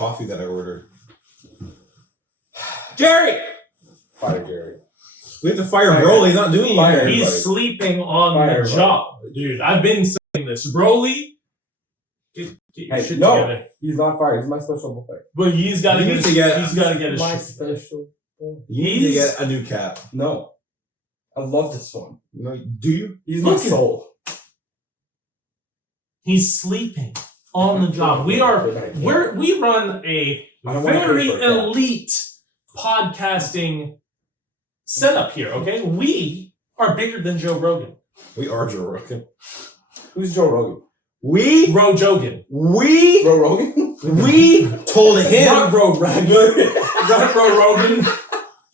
coffee that I ordered. Jerry! Fire Jerry. We have to fire Broly. He's not doing anything. He's sleeping on the job. Dude, I've been saying this. Broly, get your shit together. He's not fired. He's my special boy. But he's got to get his my shit special boy. You need to get a new cap. No. I love this one. No, do you? He's my soul. He's sleeping on the job. We run a very elite podcasting setup here, okay? We are bigger than Joe Rogan. We are Joe Rogan. Who's Joe Rogan? Ro Jogan. Joe Rogan? We told him. Not Ro Rogan. Not Ro Rogan.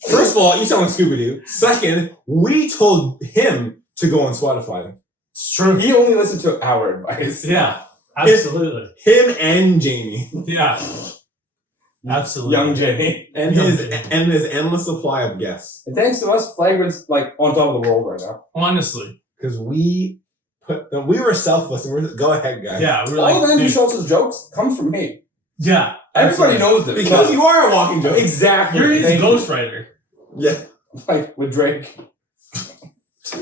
First of all, you sound like Scooby-Doo. Second, we told him to go on Spotify. It's true. He only listened to our advice. Yeah, absolutely. Him and Jamie. Yeah. Absolutely. Young Jamie. And his endless supply of guests. And thanks to us, Flagrant's like on top of the world right now. Honestly. Because we were selfless and we're go ahead, guys. Yeah, we were all of Andrew Schultz's jokes come from me. Yeah. Everybody knows this. Because you are a walking joke. Exactly. You're his ghostwriter. Yeah. Like with Drake.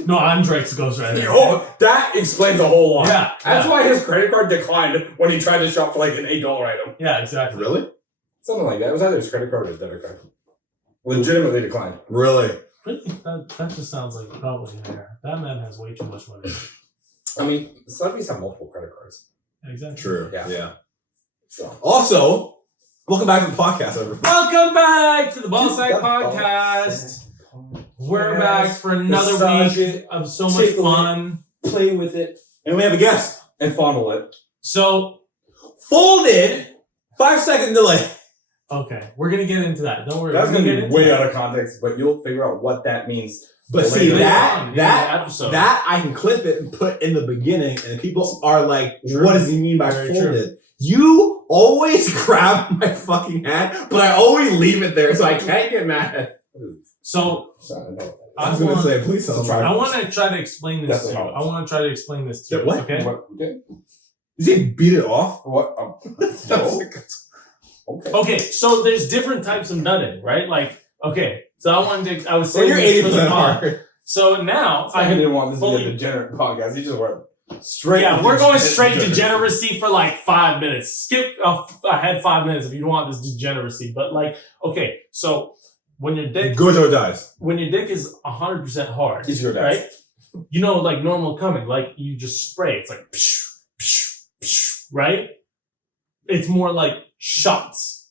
No, I'm Drake's ghostwriter. Oh, that explains a whole lot. Yeah. That's why his credit card declined when he tried to shop for like an $8 item. Yeah, exactly. Really? Something like that. It was either his credit card or his debit card. Legitimately declined. Really? Really? That just sounds like probably hair. That man has way too much money. I mean, celebrities have multiple credit cards. Exactly. True. Yeah. So. Also, welcome back to the podcast, everyone. Welcome back to the Ballsack Podcast. We're back for another week of so much fun. Play with it. And we have a guest. And fondle it. So, folded 5-second delay. Okay, we're gonna get into that. Don't worry. That's gonna be way that. out of context, but you'll figure out what that means. But see, episode. that I can clip it and put in the beginning, and people are like, what does he mean by folded? You always grab my fucking hand, but I always leave it there, so I can't get mad. So, I was going to say, please tell me. I want to try to explain this to you. I want to try to explain this to you. What? Okay? What? Did you beat it off? What? No. Okay, so there's different types of nutting, right? Like, okay, so I was saying you're this for the 80% pod. hard. So now, I didn't want this to be a degenerate podcast. You just went straight. Yeah, we're going straight degeneracy for like 5 minutes. Skip ahead 5 minutes if you don't want this degeneracy. But like, okay, so when your dick Gojo dies. When your dick is 100% hard, It's your dice. right? You know, like normal coming, like you just spray. It's like, psh, psh, psh, right? It's more like shots,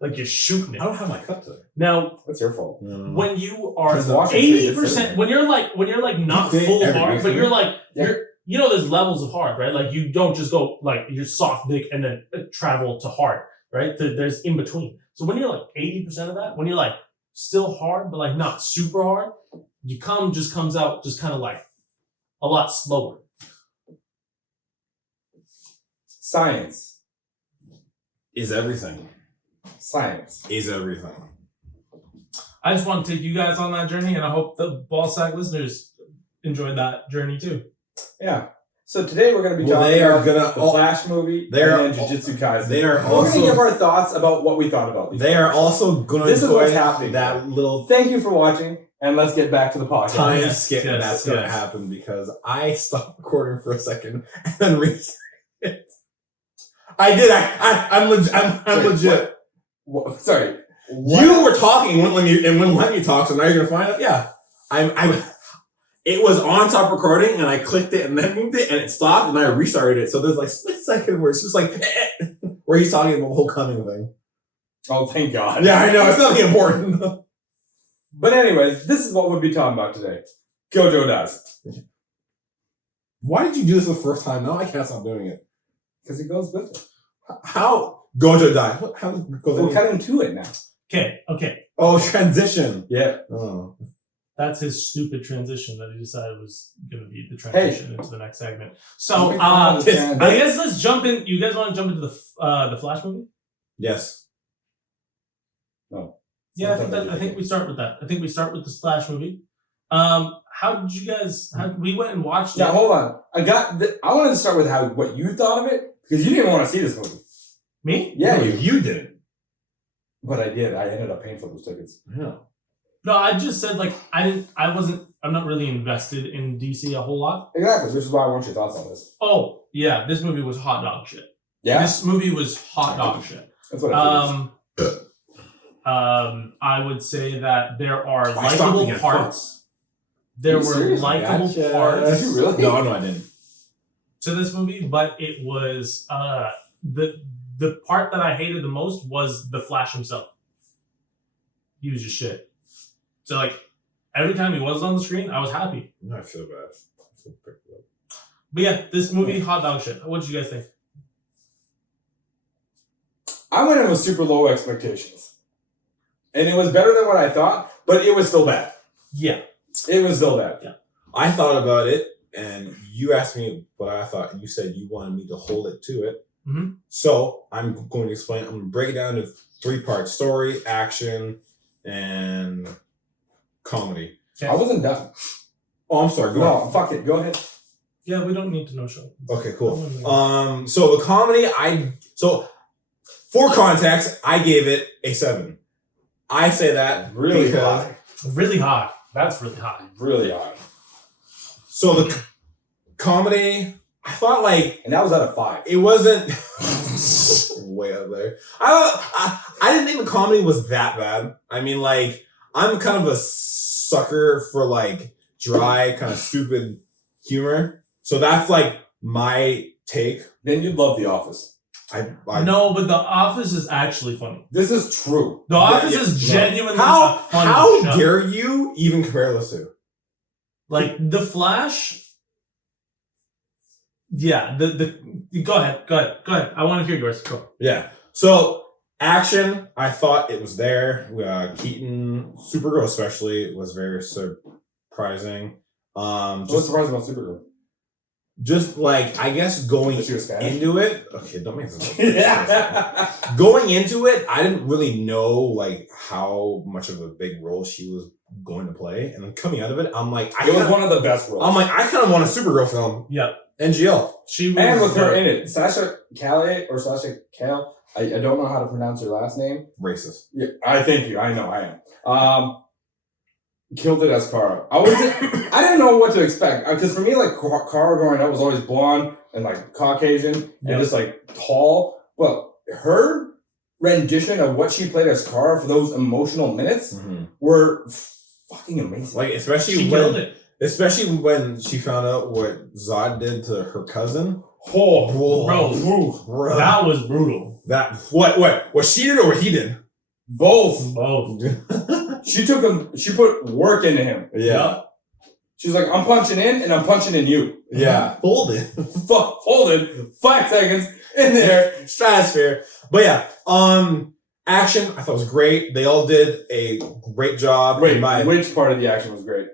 like you're shooting it. I don't have my cup today. Now, That's your fault. when you are Just wash it, 80%, when you're like not full hard, but you're like you know, there's levels of hard, right? Like you don't just go like you're soft dick and then travel to hard, right? There's in between. So when you're like 80% of that, when you're like still hard but like not super hard, you just comes out just kind of like a lot slower. Science is everything. Science is everything. I just want to take you guys on that journey, and I hope the Ballsack listeners enjoyed that journey too. Yeah. So today we're going to be talking about the Flash movie and Jujutsu Kaisen. We're going to give our thoughts about what we thought about these. They are also going to. This is what's happening. That little. Thank you for watching, and let's get back to the podcast. Time skip that's going to happen because I stopped recording for a second and then restarted it. I did. I'm legit. What? Sorry. What? You were talking and wouldn't let me talk, so now you're gonna find out. Yeah, it was on top recording, and I clicked it and then moved it, and it stopped, and I restarted it. So there's like split second where it's just like where he's talking about the whole coming thing. Oh, thank God. Yeah, I know it's nothing important. But anyways, this is what we'll be talking about today. Gojo dies. Why did you do this the first time? No, I can't stop doing it. Because it goes with it. How Gojo died? How does Gojo? We're cutting to it now. Okay. Oh, transition. Yeah. Oh. That's his stupid transition that he decided was going to be the transition into the next segment. So, I guess let's jump in. You guys want to jump into the Flash movie? Yes. No. Yeah, I think we start with that. I think we start with the Flash movie. How did you guys? We went and watched it. Now hold on. I wanted to start with what you thought of it because you didn't want to see this movie. Me? Yeah, no, you didn't. But I did. I ended up paying for those tickets. Yeah. No, I just said like I'm not really invested in DC a whole lot. Exactly. Which is why I want your thoughts on this. Oh yeah, this movie was hot dog shit. Yeah. This movie was hot dog shit. That's what I figured. I would say that there are likable parts. There were likable parts. Did you really? No, I didn't. To this movie, but it was the part that I hated the most was the Flash himself. He was just shit. So like every time he was on the screen, I was happy. No, I feel bad. I feel pretty bad. But yeah, this movie, hot dog shit. What did you guys think? I went in with super low expectations. And it was better than what I thought, but it was still bad. Yeah. It was still bad. Yeah. I thought about it, and you asked me what I thought, and you said you wanted me to hold it to it. Mm-hmm. So I'm going to explain. I'm going to break it down into 3 parts: story, action, and comedy. I wasn't done. Oh, I'm sorry. Go on. Fuck it. Go ahead. Yeah, we don't need to know show. Okay, cool. So the comedy, for context, I gave it a 7. I say that really high. Really high. That's really high. Really high. So the comedy, I thought like, and that was out of 5. It wasn't way up there. I didn't think the comedy was that bad. I mean, like, I'm kind of a sucker for like dry, kind of stupid humor. So that's like my take. Then you'd love The Office. I No, but The Office is actually funny. This is true. The Office is genuinely How funny. How dare you even compare those two? Like The Flash. Yeah, go ahead. I want to hear yours. Go. Yeah. So action, I thought it was there. Keaton, Supergirl especially, was very surprising. What's surprising about Supergirl? Just like, I guess going into it. Okay, don't make this. Yeah. Going into it, I didn't really know like how much of a big role she was going to play, and then coming out of it, I'm like, it was one of the best roles. I'm like, I kind of want a Supergirl film. Yeah. NGL. She was, and with her in it, Sasha Calle or Sasha Calle. I don't know how to pronounce her last name. Racist. Yeah, I thank you. I know I am. Killed it as Kara. I didn't know what to expect because for me, like Kara growing up was always blonde and like Caucasian and just like tall. Well, her rendition of what she played as Kara for those emotional minutes were fucking amazing. Like especially when she found out what Zod did to her cousin. Oh, bro, that was brutal. That what she did or what he did? Both. She put work into him. Yeah. She's like, I'm punching in and I'm punching in you. Yeah. Folded. Folded. 5 seconds in there. Stratosphere. But yeah, action, I thought was great. They all did a great job. Wait, which part of the action was great?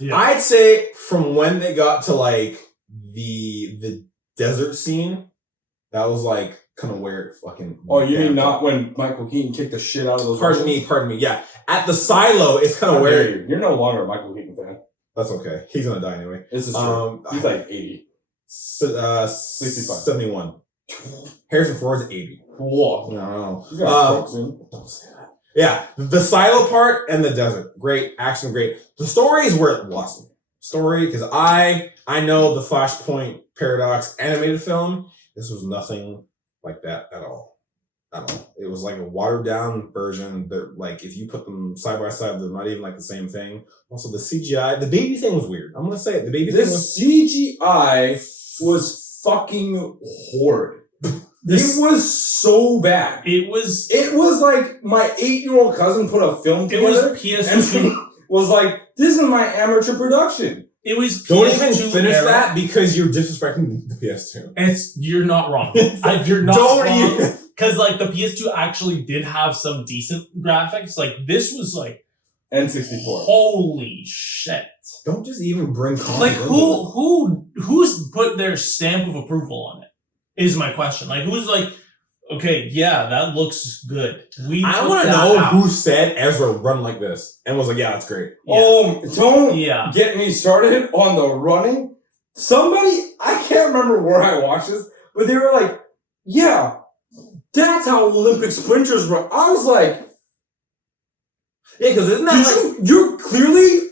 Yeah. I'd say from when they got to like the desert scene, that was like kind of where it fucking. Oh, you mean not when Michael Keaton kicked the shit out of those? Pardon me. Yeah, at the silo, it's kind of where you're no longer a Michael Keaton fan. That's okay. He's gonna die anyway. This is true. He's like 80. 71. Harrison Ford's 80. Whoa. No. He's gonna soon. Don't say that. Yeah, the silo part and the desert, great action, great. The story is where it lost me. Story, because I know the Flashpoint Paradox animated film. This was nothing like that at all. It was like a watered down version. That like if you put them side by side, they're not even like the same thing. Also, the CGI, the baby thing was weird. I'm gonna say it. CGI was fucking horrid. It was so bad. It was like my 8-year-old cousin put a film together. It was PS2. Was like, this is my amateur production. It was PS2. Don't even finish that because you're disrespecting the PS2. You're not wrong. You're not wrong. Because like the PS2 actually did have some decent graphics. Like this was like N64. Holy shit! Don't just even bring like who's put their stamp of approval on it? Is my question. Like who's like, okay, yeah, that looks good. I want to know who said Ezra run like this and was like, yeah, that's great. Yeah. Don't get me started on the running. Somebody, I can't remember where I watched this, but they were like, yeah, that's how Olympic sprinters run. I was like, yeah, because isn't that you clearly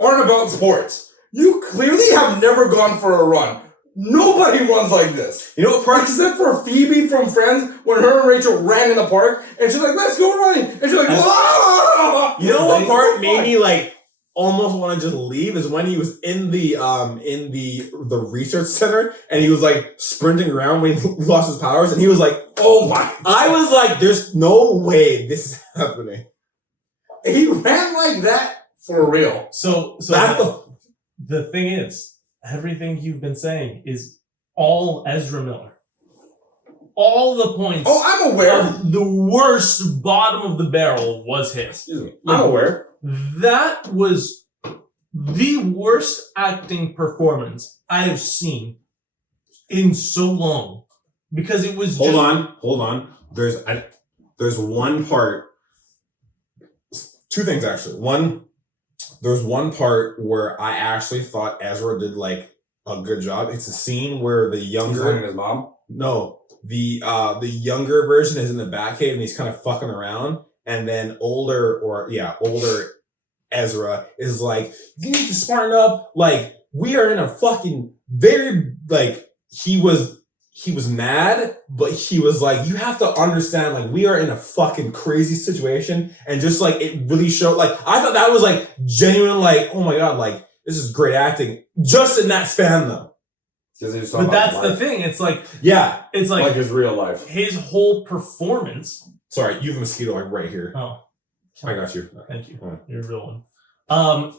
aren't about sports. You clearly have never gone for a run. Nobody runs like this. You know what part? Except for Phoebe from Friends, when her and Rachel ran in the park, and she's like, let's go running. And she's like, whoa! You know what part made me like almost want to just leave is when he was in the research center and he was like sprinting around when he lost his powers and he was like, oh my God. I was like, there's no way this is happening. He ran like that for real. So that's the thing is, everything you've been saying is all Ezra Miller. All the points. Oh, I'm aware. The worst bottom of the barrel was his. Excuse me. I'm aware. That was the worst acting performance I have seen in so long. Because it was Hold on. There's one part. Two things actually. One, there's one part where I actually thought Ezra did like a good job. It's a scene where the younger He's his mom. No, the younger version is in the Batcave and he's kind of fucking around, and then older Ezra is like, you need to smarten up. Like, we are in a fucking very like he was mad, but he was like, you have to understand, like, we are in a fucking crazy situation. And just like, it really showed, like, I thought that was like genuine, like, oh my God, like, this is great acting. Just in that span though. But that's the thing. It's like, yeah, it's like his real life. His whole performance. Sorry, you have a mosquito like right here. Oh, I got you. Thank you. Oh. You're a real one.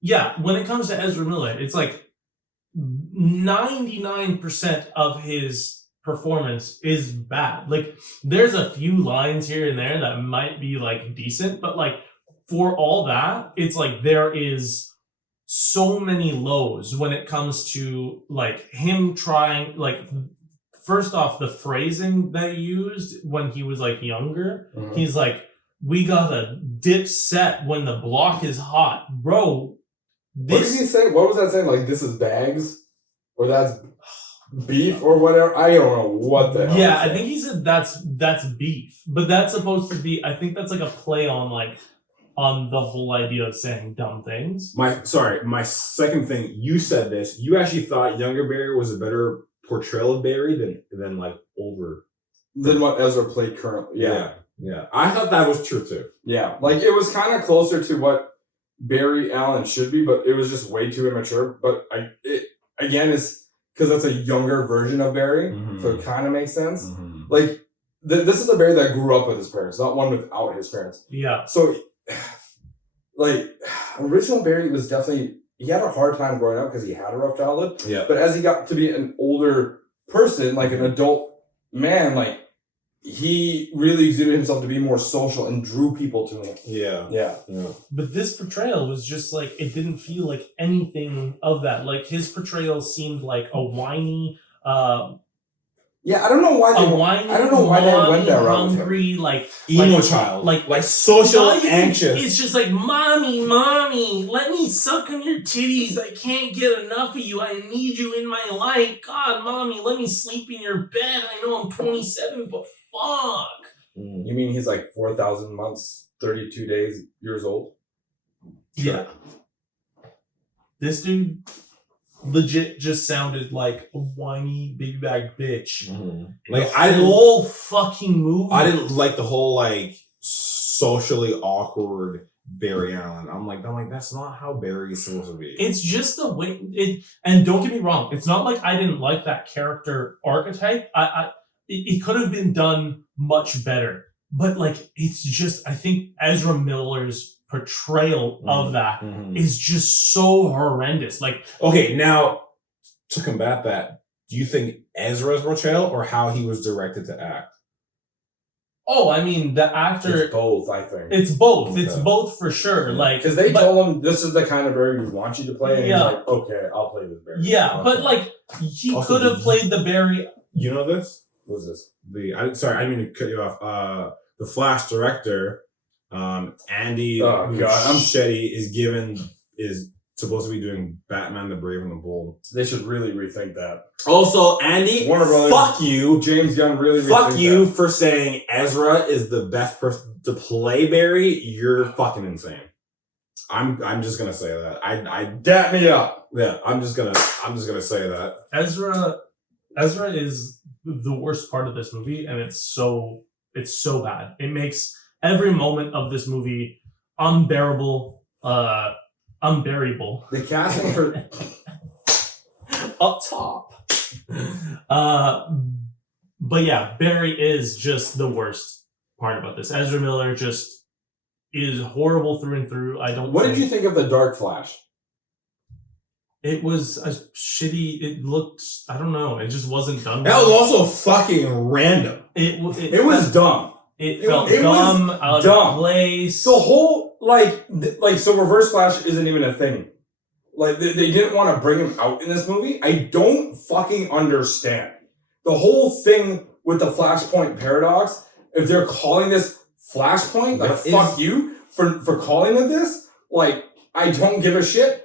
Yeah, when it comes to Ezra Miller, it's like 99% of his performance is bad. Like, there's a few lines here and there that might be like decent, but like for all that, it's like there is so many lows when it comes to like him trying, like, first off, the phrasing that he used when he was like younger, he's like, we gotta dip set when the block is hot. Bro, what did he say? What was that saying? Like, this is bags? Or that's beef or whatever? I don't know what the hell. Yeah, I think he said that's beef. But that's supposed to be, I think that's like a play on like on the whole idea of saying dumb things. My second thing, you said this, you actually thought younger Barry was a better portrayal of Barry than like older. Than what Ezra played currently. Yeah. I thought that was true too. Yeah. Like, it was kind of closer to what Barry Allen should be, but it was just way too immature. But again, it's because that's a younger version of Barry, so it kind of makes sense. Like, this is a Barry that grew up with his parents, not one without his parents. Yeah. So, like, original Barry was definitely, he had a hard time growing up because he had a rough childhood. Yeah. But as he got to be an older person, like an adult man, like, he really exuded himself to be more social and drew people to him. Yeah. But this portrayal was just like, it didn't feel like anything of that. Like, his portrayal seemed like a whiny, yeah, I don't know why they went that route. Hungry, like emo child, like social anxious. It's just like, mommy, let me suck on your titties. I can't get enough of you. I need you in my life. God, mommy, let me sleep in your bed. I know I'm 27, but fuck. You mean he's like 4,000 months, 32 days, years old? Yeah. This dude legit just sounded like a whiny baby bag bitch. Like, the whole fucking movie. I didn't like the whole like socially awkward Barry Allen. I'm like, that's not how Barry is supposed to be. It's just the way it. And don't get me wrong, it's not like I didn't like that character archetype. It could have been done much better. But like, it's just, I think Ezra Miller's portrayal of that is just so horrendous. Like, okay, now to combat that, do you think Ezra's portrayal or how he was directed to act? Oh, I mean, the actor. It's both, I think. It's both. Okay. It's both for sure. Like, because they told him this is the kind of Barry we want you to play, and he's like, okay, I'll play this Barry. Yeah, but like, he could have played the Barry. You know this? What's this? Sorry, I didn't mean to cut you off. The Flash director, Andy Muschietti is supposed to be doing Batman the Brave and the Bold. They should really rethink that. Also, Andy, Warner Brothers, fuck you. James Gunn really Fuck you that. for saying Ezra is the best person to play Barry. You're fucking insane. I'm just gonna say that. I dap me up. Yeah, I'm just gonna say that. Ezra is the worst part of this movie, and it's so bad. It makes every moment of this movie unbearable, unbearable. The casting for up top. But yeah, Barry is just the worst part about this. Ezra Miller just is horrible through and through. What did you think of the Dark Flash? It was a shitty. It looked. I don't know. It just wasn't done. That was also fucking random. It was dumb. It felt dumb, out of place. The whole so Reverse Flash isn't even a thing. Like they didn't want to bring him out in this movie. I don't fucking understand the whole thing with the Flashpoint paradox. If they're calling this Flashpoint, like fuck you for calling it this. Like I don't give a shit.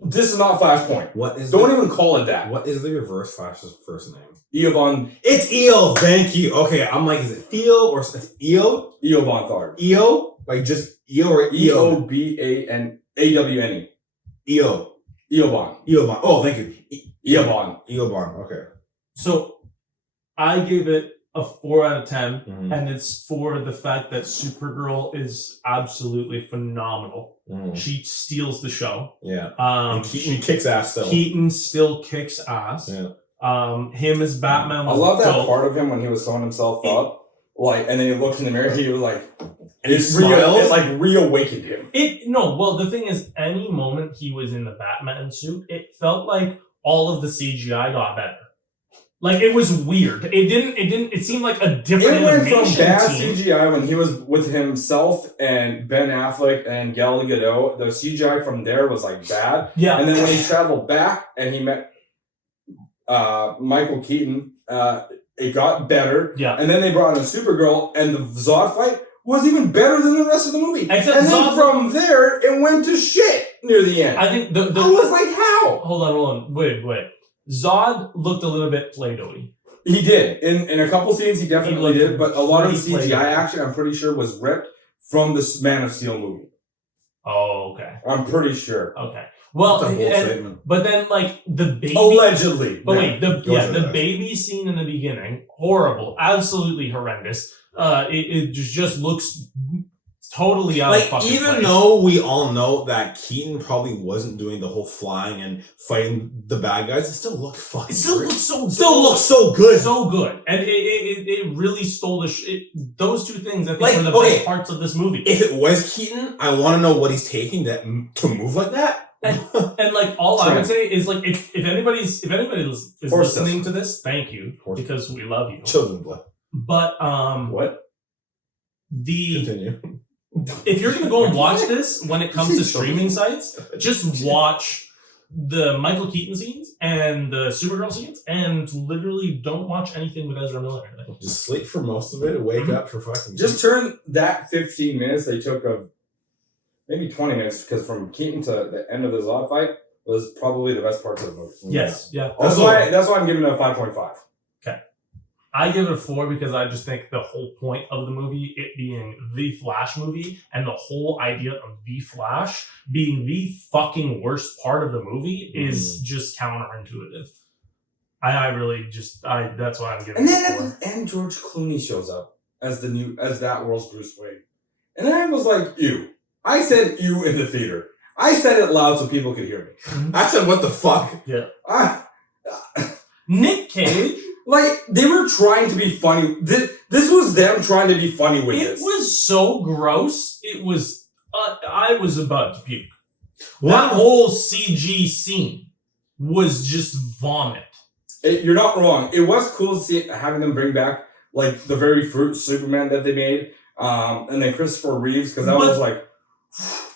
This is not Flashpoint. Don't even call it that. What is the Reverse Flash's first name? Eobarne. It's Eo. Thank you. Okay, I'm like, is it Theo or it's Eo? Eobarne Thard. Eo? Like just Eo or Eo? Eobarne. Eo. Eobarne. Eobarne. Oh, thank you. Eobarne. Eobarne. Okay. So I gave it a 4 out of 10, and it's for the fact that Supergirl is absolutely phenomenal. She steals the show. Yeah. And Keaton kicks ass still. Keaton still kicks ass. Yeah. Him as Batman was I love that dope. part of him when he was sewing himself up. And then he looked in the mirror, he was like, and he smiles. It like reawakened him. The thing is, any moment he was in the Batman suit, it felt like all of the CGI got better. Like, it was weird. It seemed like a different animation. It went from bad team. CGI when he was with himself and Ben Affleck and Gal Gadot. The CGI from there was like bad. Yeah. And then when he traveled back and he met Michael Keaton, it got better. Yeah. And then they brought in Supergirl, and the Zod fight was even better than the rest of the movie. Except and then Zod, from there, it went to shit near the end. I think I was like, how? Hold on. Wait. Zod looked a little bit Play-Doh-y. He did. In a couple scenes, he definitely did. But a lot of the CGI Play-Doh. action, I'm pretty sure, was ripped from the Man of Steel movie. Oh, okay. I'm pretty sure. Okay. Well, That's a bold statement. but then like the baby. Allegedly. But wait, the that. baby scene in the beginning, horrible, absolutely horrendous. It just looks totally out of fucking even place. though we all know that Keaton probably wasn't doing the whole flying and fighting the bad guys, it still looked fucking. It still great. looks so good. Still looks so good. So good, and it really stole the those two things. I think Like, were the okay, best parts of this movie. If it was Keaton, I want to know what he's taking to move like that. And like all I would say is like if anybody is Horse listening to this, thank you because we love you. Children's blood. But What? Continue. If you're gonna go and watch this when it comes to streaming sites, just watch the Michael Keaton scenes and the Supergirl scenes, and literally don't watch anything with Ezra Miller. Just sleep for most of it and wake up for fucking. Just turn that 15 minutes they took of maybe 20 minutes, because from Keaton to the end of the Zod fight was probably the best parts of the movie. Yes, yeah. That's why I'm giving it a 5.5. Okay. I give it a 4 because I just think the whole point of the movie, it being the Flash movie, and the whole idea of the Flash being the fucking worst part of the movie is just counterintuitive. That's why I'm giving And it then a 4. at the end, George Clooney shows up as that world's Bruce Wayne. And then I was like, ew. I said ew in the theater. I said it loud so people could hear me. I said, what the fuck? Yeah. Nick Cage, like, they were trying to be funny. This was them trying to be funny with this. It was so gross. It was, I was about to puke. What? That whole CG scene was just vomit. You're not wrong. It was cool to see having them bring back, like, the very first Superman that they made. And then Christopher Reeves, because that was like,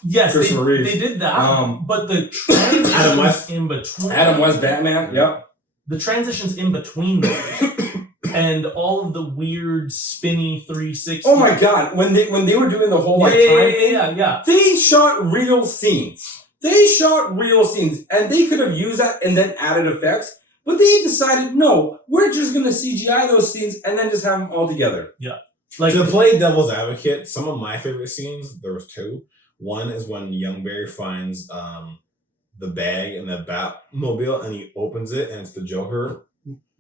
yes, Christopher Reeves. They did that. But the transitions in between. Adam West Batman, yep. The transitions in between those. And all of the weird spinny 360. Oh my god, when they were doing the whole like time thing, yeah. they shot real scenes. They shot real scenes, and they could have used that and then added effects, but they decided, no, we're just going to CGI those scenes and then just have them all together. Yeah. Like, to play devil's advocate, some of my favorite scenes, there was two. One is when Young Barry finds the bag in the Batmobile and he opens it and it's the Joker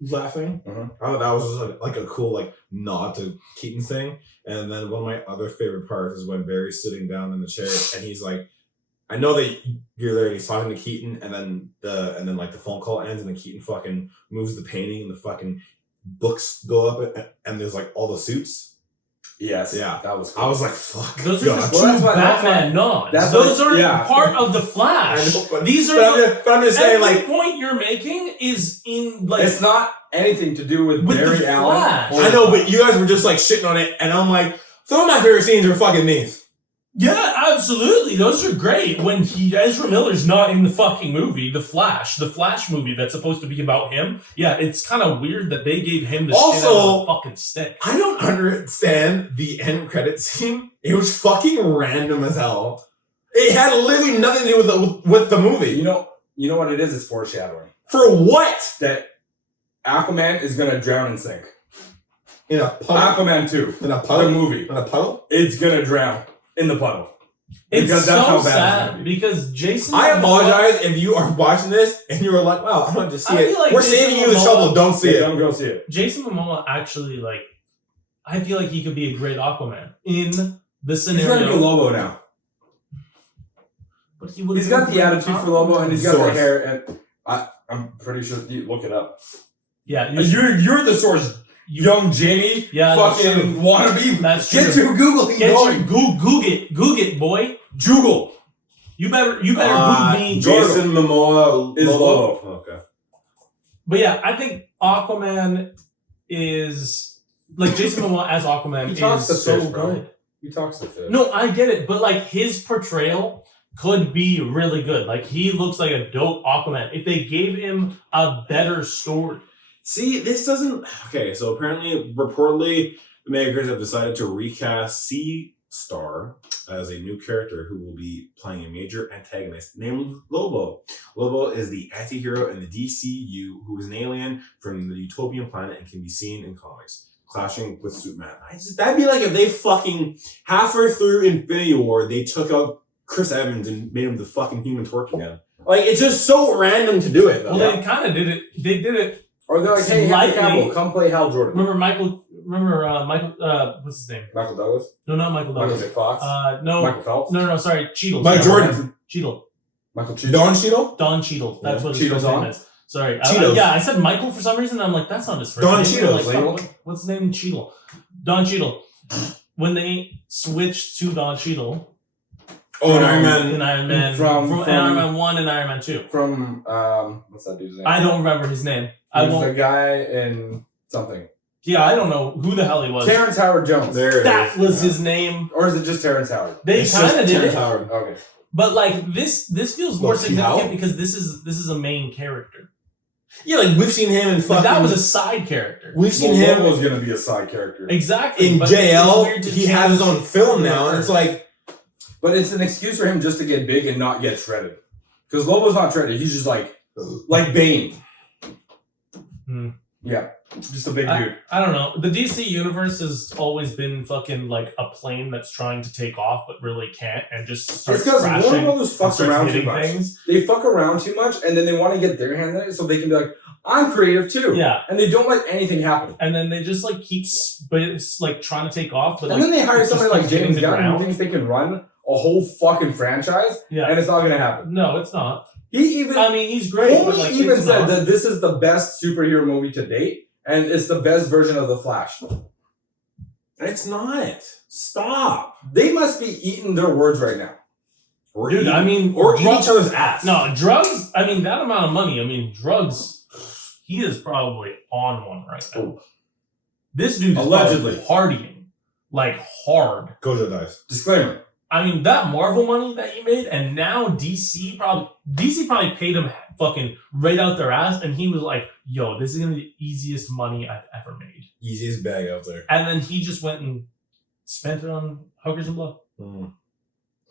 laughing. I thought that was just like a cool like nod to Keaton's thing. And then one of my other favorite parts is when Barry's sitting down in the chair and he's like, I know that you're there and he's talking to Keaton and then like the phone call ends and then Keaton fucking moves the painting and the fucking books go up and there's like all the suits. Yes. Yeah. That was cool. I was like, fuck. those are God. just two Batman nods. Those aren't part of the Flash. These are but I'm just saying, every like, point you're making is in like it's not anything to do with Barry the Allen. Flash. I know, but you guys were just like shitting on it, and I'm like, some of my favorite scenes are fucking these. Yeah, absolutely. Those are great. When Ezra Miller's not in the fucking movie, the Flash movie that's supposed to be about him. Yeah, it's kind of weird that they gave him the shit out of the fucking stick. I don't understand the end credit scene. It was fucking random as hell. It had literally nothing to do with the movie. You know what it is? It's foreshadowing. For what? That Aquaman is gonna drown and sink. In a puddle? Aquaman 2. In a puddle? The movie. In a puddle? It's gonna drown in the puddle. It's Because so that's how bad it's sad gonna be. because Jason. I apologize if you are watching this and you were like, wow, I want to see I it. feel like We're Jason saving you the Momoa- trouble. Don't see it. Don't go see it. Jason Momoa actually like. I feel like he could be a great Aquaman in the He's scenario. gonna be Lobo now. But he would. He's got the attitude for Lobo, and he's got Source. the hair. And I'm pretty sure you look it up. Yeah, You're the source, young Jamie. Yeah, that's fucking true. wannabe. That's Get true. your Googling going. Goog it, boy. Joogle You better Goog me. Jason Momoa is Lobo. Okay. But yeah, I think Aquaman is like Jason Momoa as Aquaman He talks to is so fish, bro. good. He talks to fish. No, I get it, but like his portrayal could be really good. Like he looks like a dope Aquaman if they gave him a better story. See, this doesn't... Okay, so apparently, reportedly, the makers have decided to recast Sea-Star as a new character who will be playing a major antagonist named Lobo. Lobo is the anti-hero in the DCU who is an alien from the utopian planet and can be seen in comics, clashing with Superman. That'd be like if they fucking, halfway through Infinity War, they took out Chris Evans and made him the fucking Human Torch again. Like, it's just so random to do it, though. Well, they kind of did it. They did it. Or they're like, hey, Henry Cavill, come play Hal Jordan. Remember Michael? What's his name? Michael Douglas? No, not Michael Michael Douglas. J. Fox? No. Michael Phelps? No, sorry, Cheadle. Mike Jordan. Cheadle. Michael Cheadle? Don Cheadle? Don Cheadle. That's what his Cheadle's first name on? is. Sorry. Cheetos. Yeah, I said Michael for some reason. And I'm like, that's not his first Don name. Cheadle. Like, fuck, what's his name? Cheadle. Don Cheadle. When they switched to Don Cheadle. Oh, and Iron Man. In Iron Man. From Iron Man 1 and Iron Man 2. From, what's that dude's name? I don't remember his name. He was the guy in something. Yeah, I don't know who the hell he was. Terrence Howard Jones. There it That is. was his name. Or is it just Terrence Howard? They It's kind just of did Terrence it. Howard. Okay. But like this feels more Look, see how? significant because this is a main character. Yeah, like we've seen him in fucking... Like that was a side character. We've seen him was going to be a side character. Exactly. in but it's JL. weird to He has his change- own film now, and it's like... But it's an excuse for him just to get big and not get shredded. Because Lobo's not shredded. He's just like Bane. Hmm. Yeah. Just a big dude. I don't know. The DC universe has always been fucking like a plane that's trying to take off but really can't and just starts It's because crashing. Warner Brothers and fucks starts around too hitting much. things. They fuck around too much and then they want to get their hand in it so they can be like, I'm creative too. Yeah. And they don't let anything happen. And then they just like keep like trying to take off. But, And then they hire it just somebody like keeps hitting James the Gunn who ground. thinks they can run a whole fucking franchise Yeah. and it's not going to happen. No, it's not. He even I mean, he's great. But, Homie like, even it's said not. that this is the best superhero movie to date, and it's the best version of The Flash. It's not. Stop. They must be eating their words right now. Or Dude, I mean, or eat drugs- each other's ass. No, drugs, I mean, that amount of money, I mean, drugs, he is probably on one right now. This dude is allegedly partying. Like, hard. Gojo dies. Disclaimer. I mean, that Marvel money that he made, and now DC probably paid him fucking right out their ass, and he was like, yo, this is gonna be the easiest money I've ever made. Easiest bag out there. And then he just went and spent it on hookers and blow.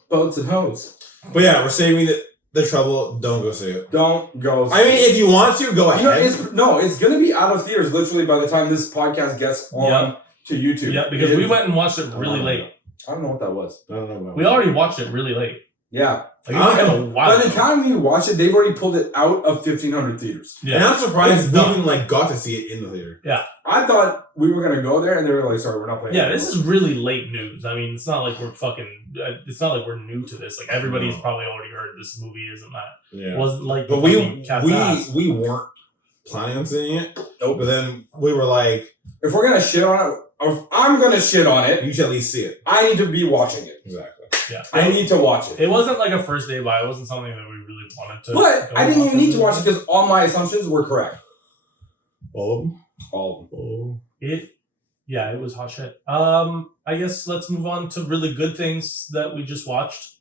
Boats and hoes. But yeah, we're saving the trouble, don't go see it. Don't go see I mean, if you want to, go ahead. It's going to be out of theaters literally by the time this podcast gets on to YouTube. Yeah, because we went and watched it really late. I don't know what that was. I don't know. We already watched it really late. Yeah. Like, by the time you watch it, they've already pulled it out of 1,500 theaters. Yeah. And I'm surprised we even got to see it in the theater. Yeah. I thought we were going to go there, and they were like, sorry, we're not playing. Yeah, this is really late news. I mean, it's not like it's not like we're new to this. Like, everybody's probably already heard this movie isn't that. Yeah. Wasn't like, but we weren't planning on seeing it. Nope. But then we were like, if we're going to shit on it, if I'm going to shit on it, you should at least see it. I need to be watching it. Exactly. Yeah. I need to watch it. It wasn't like a first day buy. It wasn't something that we really wanted to. But I didn't even need to watch it because all my assumptions were correct. All of them? All of them. It was hot shit. I guess let's move on to really good things that we just watched.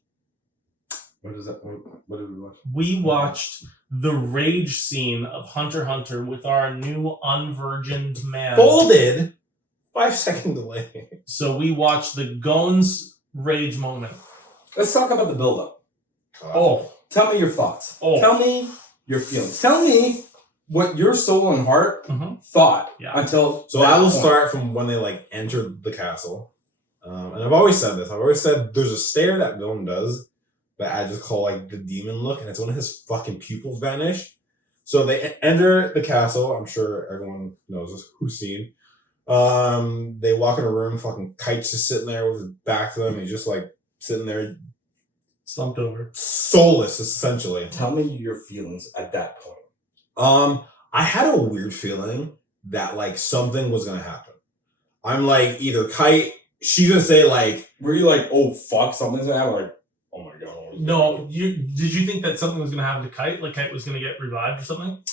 What is that? What did we watch? We watched the rage scene of Hunter x Hunter with our new unvirgined man. Folded. 5-second delay. So we watched the Gon's rage moment. Let's talk about the build-up. Tell me your thoughts. Tell me your feelings. Tell me what your soul and heart thought until. So I will start from when they entered the castle, and I've always said this. I've always said there's a stare that Gon does that I just call the demon look, and it's when his fucking pupils vanish. So they enter the castle. I'm sure everyone knows this. Who's seen? They walk in a room. Fucking Kite's just sitting there with his back to them. He's just sitting there, slumped over, soulless, essentially. Tell me your feelings at that point. I had a weird feeling that something was gonna happen. I'm either Kite. She's gonna say were you oh fuck, something's gonna happen? Oh my god. No, did you think that something was gonna happen to Kite? Like Kite was gonna get revived or something?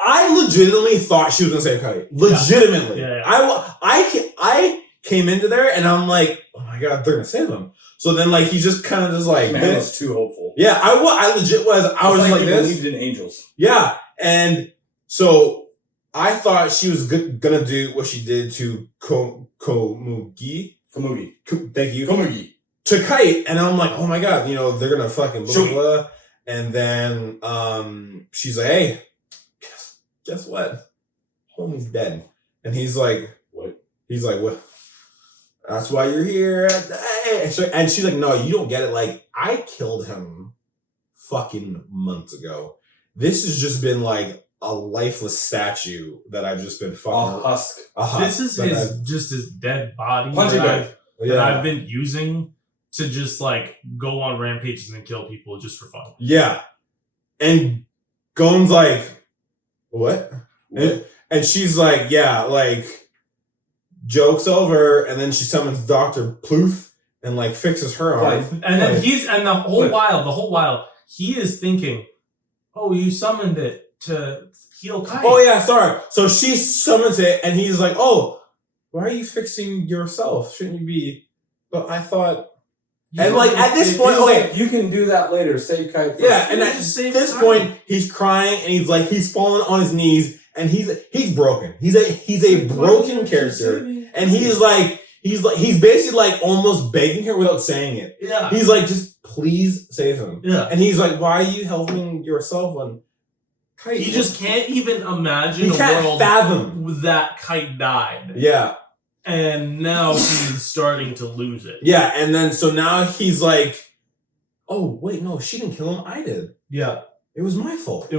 I legitimately thought she was gonna say Kite. Legitimately. Yeah. I came into there and I'm like, oh my god, they're gonna save him. So then he just kind of just man was too hopeful. Yeah, I legit was. I was like this. Believed in angels. Yeah, and so I thought she was gonna do what she did to Komugi. Thank you. Komugi. To Kite, and I'm like, oh my god, they're gonna fucking blah, blah, blah. And then she's like, hey, guess what? Homie's dead. And he's like, what? He's like, what? That's why you're here. And she's like, no, you don't get it. I killed him fucking months ago. This has just been a lifeless statue that I've just been fucking. A husk. This is his dead body that I've been using to just go on rampages and kill people just for fun. Yeah. And Gon's like, what? And she's like, yeah, joke's over. And then she summons Dr. Pluth and fixes her arm. And then the whole while, he is thinking, oh, you summoned it to heal Kite. Oh yeah, sorry. So she summons it and he's like, oh, why are you fixing yourself? Shouldn't you be? But I thought. And at this point, you can do that later. Save Kite first. Yeah, and at this point, he's crying and he's falling on his knees and he's broken. He's a broken character, and he's basically almost begging her without saying it. Yeah, he's just please save him. Yeah, and he's like, why are you helping yourself when Kite? He just can't even imagine fathom that Kite died. Yeah. And now he's starting to lose it. Yeah, and then so now he's like, oh, wait, no, she didn't kill him. I did. Yeah. It was my fault.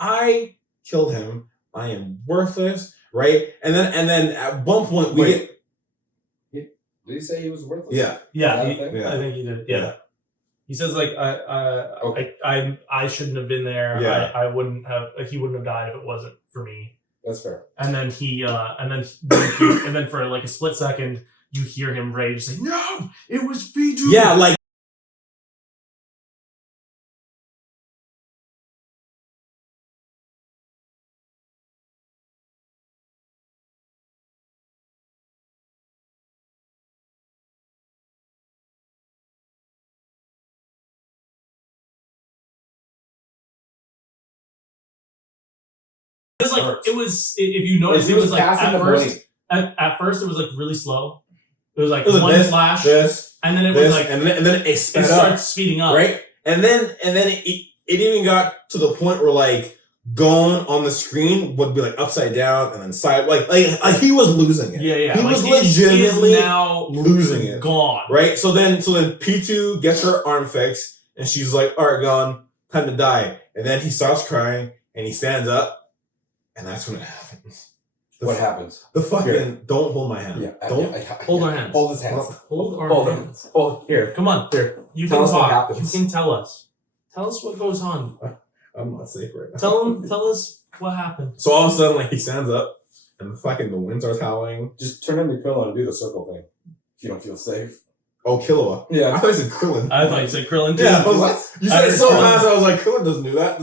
I killed him. I am worthless, right? And then at one point we get... Did he say he was worthless? Yeah. I think he did. Yeah. He says I shouldn't have been there. Yeah. I wouldn't have. He wouldn't have died if it wasn't for me. That's fair. And then and then for a split second, you hear him rage, say, "No, it was Biju." Yeah, It was if you notice, it was at first it was really slow. It was one flash, this, and then it was and then it starts speeding up, right? And then it even got to the point where like Gon on the screen would be like upside down and then side like he was losing it. Yeah. He like, was legitimately now losing it. Gone. Right? So then P2 gets her arm fixed and she's like, all right, Gon, time to die. And then he stops crying and he stands up and that's when it happens. What happens? The fucking don't hold my hand. Yeah. Hold our hands. Hold his hands. Hold our hands. Hold here. Come on. Here. You Tell can us what talk. happens. You can tell us. Tell us what goes on. I'm not safe right now. Tell us what happened. So all of a sudden, like, he stands up and the wind starts howling. Just turn into Krillin and do the circle thing. If you don't feel safe. Oh, Killua. I Yeah. thought you said Krillin. I thought you said Krillin too. Yeah, I was like, you said it so Krillin. fast, I was like, Krillin doesn't do that.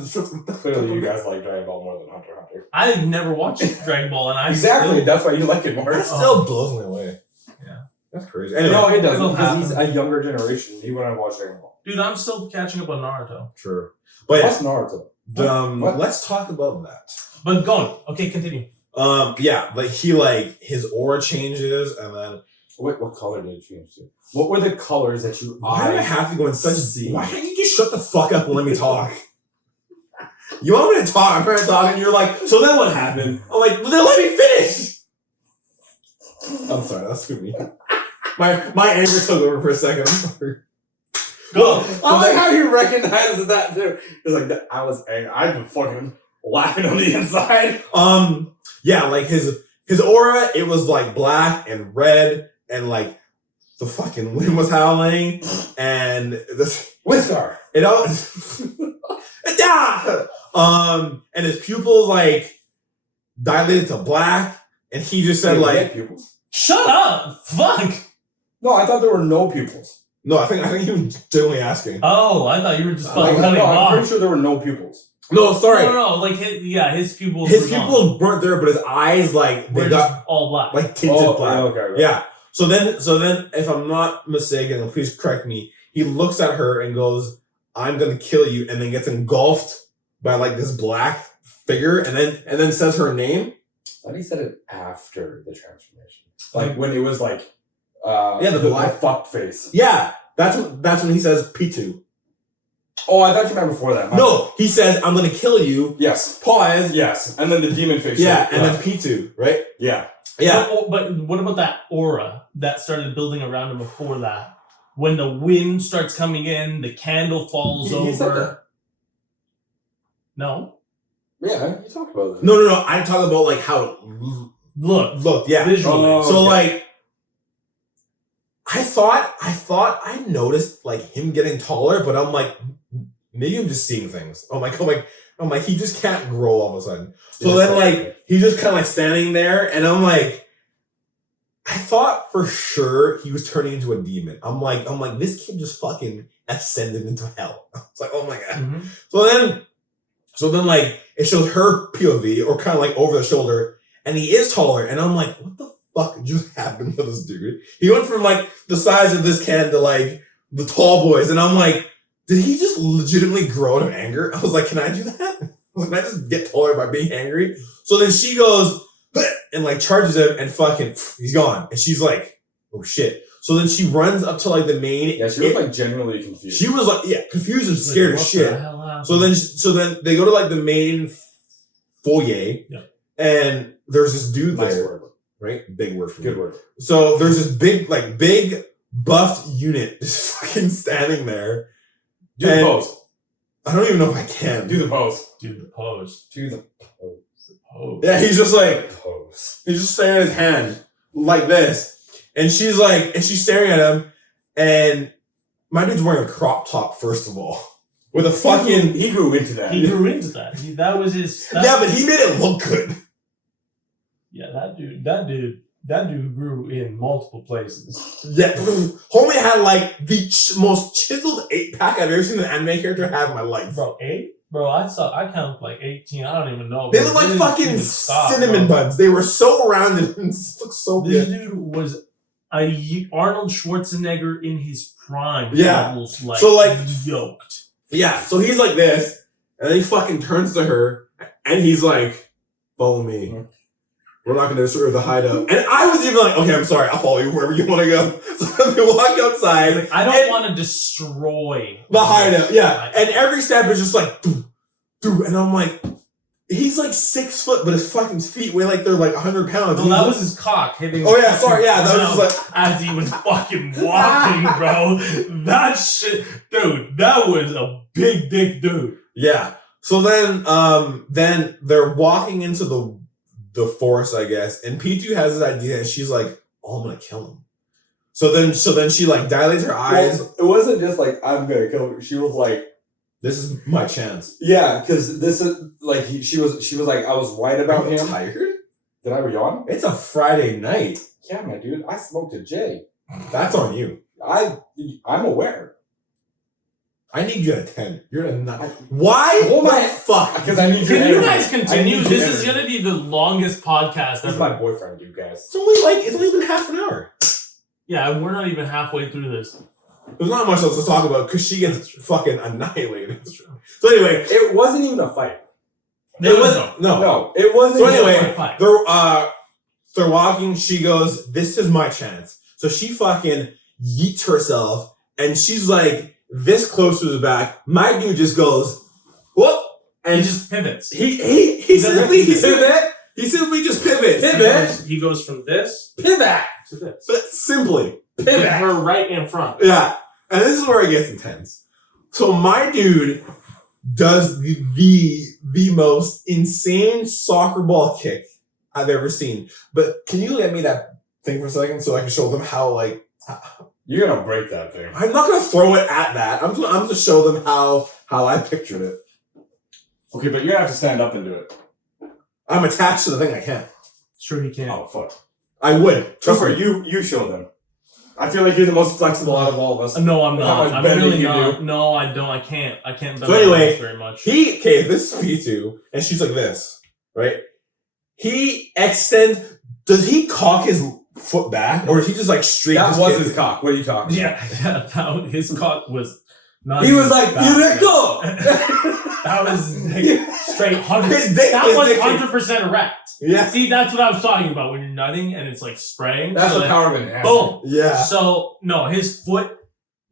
Clearly, you guys like Dragon Ball more than Hunter x Hunter. I've never watched Dragon Ball, and I Exactly. still- That's why you like it more. That still blows me away. Yeah. That's crazy. Anyway. No, it doesn't It'll because he's happen. a younger generation. He wouldn't watch Dragon Ball. Dude, I'm still catching up on Naruto. Sure. But Plus Naruto. What? let's talk about that. But go on. Okay, continue. Yeah, like his aura changes and then What color did it change to? What were the colors that you why do I have to go in such see? why can't you just shut the fuck up and let me talk? You want me to talk, I'm trying to talk, and you're like, so then what happened? I'm like, well, then let me finish! I'm sorry, that's too mean. My anger took over for a second, I'm sorry. Go. I like how you recognize that too. It's like I was angry. I've been fucking laughing on the inside. Yeah, like his aura, it was like black and red, and like the fucking wind was howling, and this Whiskar. it all and his pupils like dilated to black, and he just said Wait, like he had pupils? Shut up! Fuck! No, I thought there were no pupils. no, I think he was genuinely asking. Oh, I thought you were just Like, fucking No, cutting him I'm off. pretty sure there were no pupils. No, sorry. No. Like, his pupils His were gone. pupils weren't there, but his eyes like Were they just got all black. like tinted black. Okay. Yeah. So then, if I'm not mistaken, and please correct me, he looks at her and goes, "I'm gonna kill you," and then gets engulfed by like this black figure, and then says her name. I thought he said it after the transformation. Like when it was like, the black fuck face. Yeah, that's when he says P2. Oh, I thought you meant before that. No, he says, "I'm gonna kill you." Yes. Pause. Yes. And then the demon face. Yeah, and then P2, right? Yeah. Yeah. But what about that aura that started building around him before that? When the wind starts coming in, the candle falls He said over. that. No. Yeah, you talked about it. No. I'm talking about like how it Look. yeah. Visually. Oh. So Okay. like, I thought I noticed like him getting taller, but I'm like, maybe I'm just seeing things. I'm like, he just can't grow all of a sudden. So then like, he's just kind of like standing there, and I'm like, I thought for sure he was turning into a demon. I'm like, this kid just fucking ascended into hell. It's like, oh my god. Mhm. So then like, it shows her POV or kind of like over the shoulder, and he is taller, and I'm like, what the fuck just happened to this dude? He went from like the size of this can to like the tall boys, and I'm like, did he just legitimately grow out of anger? I was like, can I do that? I was like, can I just get taller by being angry? So then she goes and like charges him, and fucking he's gone, and she's like, oh shit. So then she runs up to like the main. Yeah, she was like genuinely confused. She was like, yeah, confused and scared What as shit. the hell happened? So then they go to like the main foyer, and there's this dude Nice there, word. right? Big word for Good me. word. So there's this big buffed unit just fucking standing there. Do the And- pose. I don't even know if I can. Do the pose. Do the pose. Do the pose. Pose. Yeah, he's just like, Pose. he's just staring at his hand like this. And she's like, and she's staring at him, and my dude's wearing a crop top, first of all. With a fucking... He grew into that. He grew into that. That was his. Yeah, but he made it look good. Yeah, that dude grew in multiple places. Yeah, homie had like the most chiseled 8-pack I've ever seen an anime character have in my life. Bro, 8? Bro, I counted like 18. I don't even know. They bro. look like This fucking dude stopped, cinnamon bro. buns. They were so rounded and looked so This good. dude was Arnold Schwarzenegger in his prime. Yeah. He was like, So, like- yoked. Yeah, so he's like this, and then he fucking turns to her, and he's like, follow me. Mhm. we're not going to destroy the hideout. And I was even like, okay, I'm sorry, I'll follow you wherever you want to go. So we walk outside. Like, I don't want to destroy the hideout. Yeah. And every step is just like, doo. And I'm like, he's like 6 foot, but his fucking feet weigh like they're like 100 pounds. Well, that was his cock hitting. Oh yeah, sorry, yeah, that was just like as he was fucking walking, bro. That shit, dude. That was a big dick, dude. Yeah. So then they're walking into the forest, I guess, and P2 has this idea, and she's like, "Oh, I'm gonna kill him." So then she like dilates her eyes. Well, it wasn't just like I'm gonna kill him. She was like, "This is my chance." Yeah, because this is like she was like, I was right about him. Tired? Did I yawn? It's a Friday night. Yeah, my dude. I smoked a J. That's on you. I'm aware. I need you at a 10. You're at a 9. Why? Hold the my fuck? Because I need Can your you energy. guys continue? I need This your is energy. gonna be the longest podcast This ever. is my boyfriend, you guys. It's only been half an hour. Yeah, we're not even halfway through this. There's not much else to talk about because she gets fucking annihilated. So anyway, It wasn't even a fight. it wasn't. No. No, it wasn't. So even a anyway, fight. they're walking. She goes, "This is my chance." So she fucking yeets herself, and she's like this close to his back. My dude just goes, "Whoop!" and He just pivots. he simply just pivots. He goes from this pivot to this. But simply. With her right in front. Yeah. And this is where it gets intense. So my dude does the most insane soccer ball kick I've ever seen. But can you let me that thing for a second so I can show them how like you're gonna break that thing. I'm not gonna throw it at that. I'm gonna show them how I pictured it. Okay, but you're gonna have to stand up and do it. I'm attached to the thing. I can't. Sure he can. Oh fuck. I would. Trust me, you show them. I feel like you're the most flexible out of all of us. No, I'm How not. much I'm bending really you not. do. No, I don't. I can't bend So anyway, very much. this is P2, and she's like this, right? He extends. Does he cock his foot back, or is he just like straight? That was his cock. What are you talking Yeah, his cock was not. He was like, directo. That was straight 100. His dick That is was dick. 100% erect. Yeah. See, that's what I was talking about when you're nutting and it's like spraying. That's so the that- power of an Boom. Yeah. So no, his foot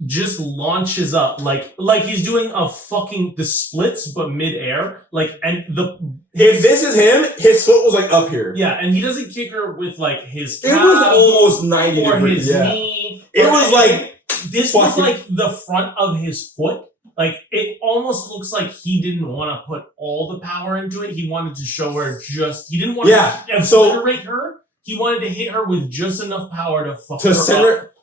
just launches up like he's doing a fucking the splits but midair. If this is him, his foot was like up here. Yeah, and he doesn't kick her with like his It calf was almost 90 or degrees. his Yeah. knee. It or was anything. like This was fucking- like the front of his foot. Like, it almost looks like he didn't want to put all the power into it. He wanted to show her he didn't want to obliterate her. He wanted to hit her with just enough power to fuck her send up her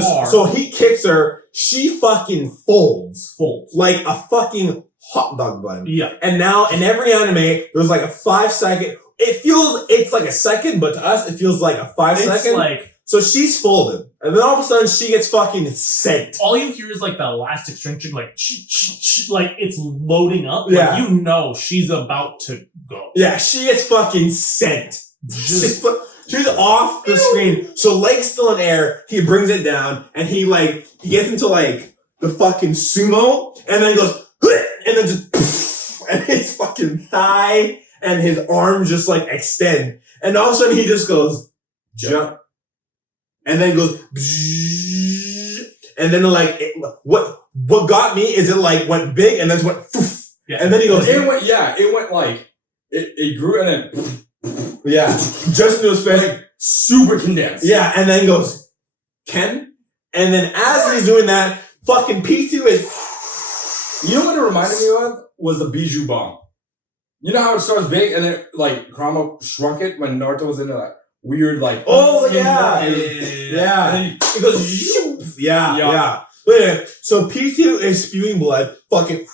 hard. So he kicks her. She fucking folds Folds. like a fucking hot dog bun. Yeah. And now in every anime, there's like a 5-second. It's like a second, but to us, it feels like a 5-second. It's like, So she's folded, and then all of a sudden she gets fucking sent. all you hear is like the elastic stringing, like it's loading up. Yeah. Like, you know she's about to go. Yeah, she gets fucking sent. Just She's off the screen. So leg's still in air. He brings it down, and he gets into like the fucking sumo, and then he goes, and then just, and his fucking thigh and his arm just like extend, and all of a sudden he just goes jump, and then goes, and then what got me is it like went big and then went, yeah. and then he goes, It went like it grew and then yeah, just into his face. super condensed. Yeah, and then goes, Ken? And then as he's doing that, fucking P2 is... You know what it reminded me of? Was the Bijou bomb. You know how it starts big and then like Kurama shrunk it when Naruto was into that weird like... Oh, skin yeah. bomb? Yeah. And then It goes, zoop. Yeah. Yeah. But anyway, so P2 is spewing blood, fucking...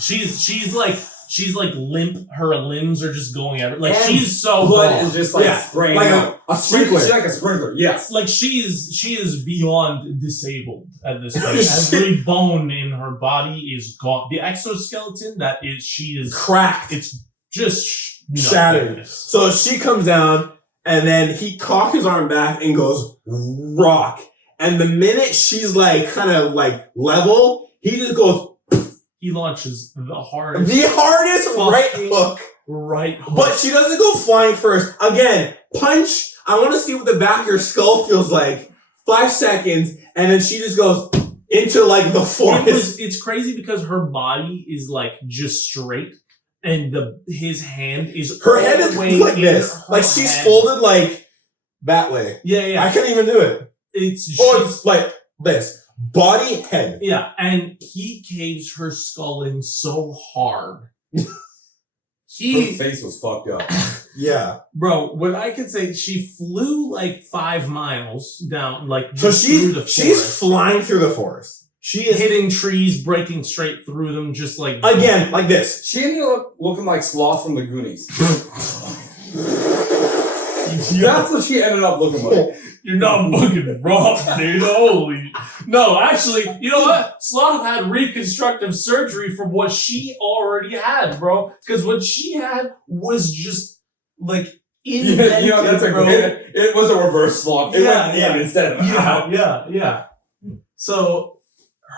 She's like limp. Her limbs are just going everywhere. Like, And she's so blood gone. is just like Yeah, spraying like out. a sprinkler. She's like a sprinkler, yes. Like, she is beyond disabled at this point. Every bone in her body is gone. The exoskeleton she is Cracked. It's just Shattered. So she comes down, and then he cocks his arm back and goes, rock. And the minute she's like, kind of like level, he just goes, He launches the hardest the hardest right hook right hook. But she doesn't go flying first. Again, punch. I want to see what the back of your skull feels like. 5 seconds, and then she just goes into like the forest. It's crazy because her body is like just straight, and his hand is her head is like this, like she's folded like that way. Yeah. I can't even do it. It's like this, body, head. Yeah, and he caves her skull in so hard. Her face was fucked up. Yeah, bro. What I could say, she flew like 5 miles down, like so through the she's forest. flying through the forest. She is hitting trees, breaking straight through them, just like again, like this. She ended up looking like Sloth from the Goonies. That's what she ended up looking like. You're not fucking wrong, dude. Holy. No, actually, you know what? Sloth had reconstructive surgery from what she already had, bro. Because what she had was just like invented, you know, that's a bro. it was a reverse Sloth. It went in instead of out. Yeah. So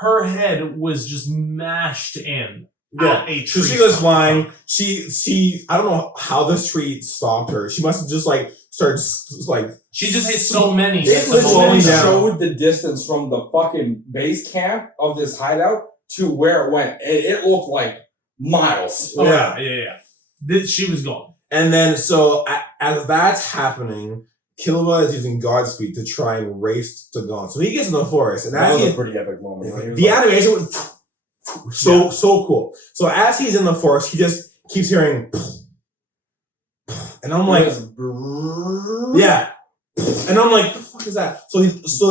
her head was just mashed in. Yeah, a so tree she goes stump. flying. She I don't know how this tree stopped her. She must have just like started like. She just hit so many. It was slowing literally down. showed the distance from the fucking base camp of this hideout to where it went. It looked like miles. Oh, Yeah. yeah. She was gone. And then so as that's happening, Killua is using Godspeed to try and race to Gon. So he gets in the forest, and That as was he, a pretty epic moment. Right? the animation was so cool. So as he's in the forest, he just keeps hearing, and I'm like, yeah. And I'm like, the fuck is that? So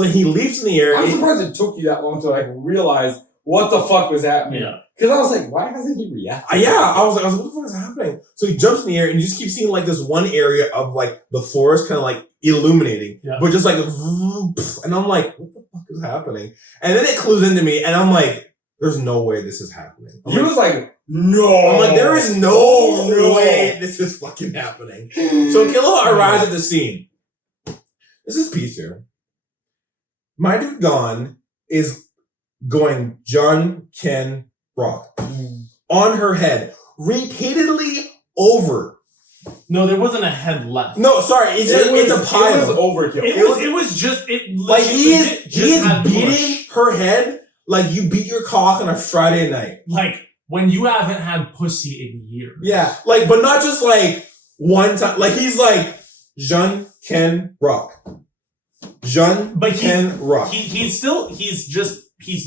then he leaps in the air. I'm surprised it took you that long to like realize what the fuck was happening. Yeah. Because I was like, why hasn't he reacted? I was like, what the fuck is happening? So he jumps in the air and you just keep seeing like this one area of like the forest kind of like illuminating, but just like, and I'm like, what the fuck is happening? And then it clues into me, and I'm like, there's no way this is happening. He was like, no. I'm like, there is no way this is fucking happening. So Killua arrives at the scene. This is Peter. My dude Gon is going John, Ken, Brock on her head repeatedly over. No, there wasn't a head left. No, sorry, it's a pile. It was overkill. It was just it. Like he is had beating push. her head like you beat your cock on a Friday night. Like when you haven't had pussy in years. Yeah, like, but not just like one time. Like he's like Jean, Ken, Rock. Jean, But Ken, Rock. He's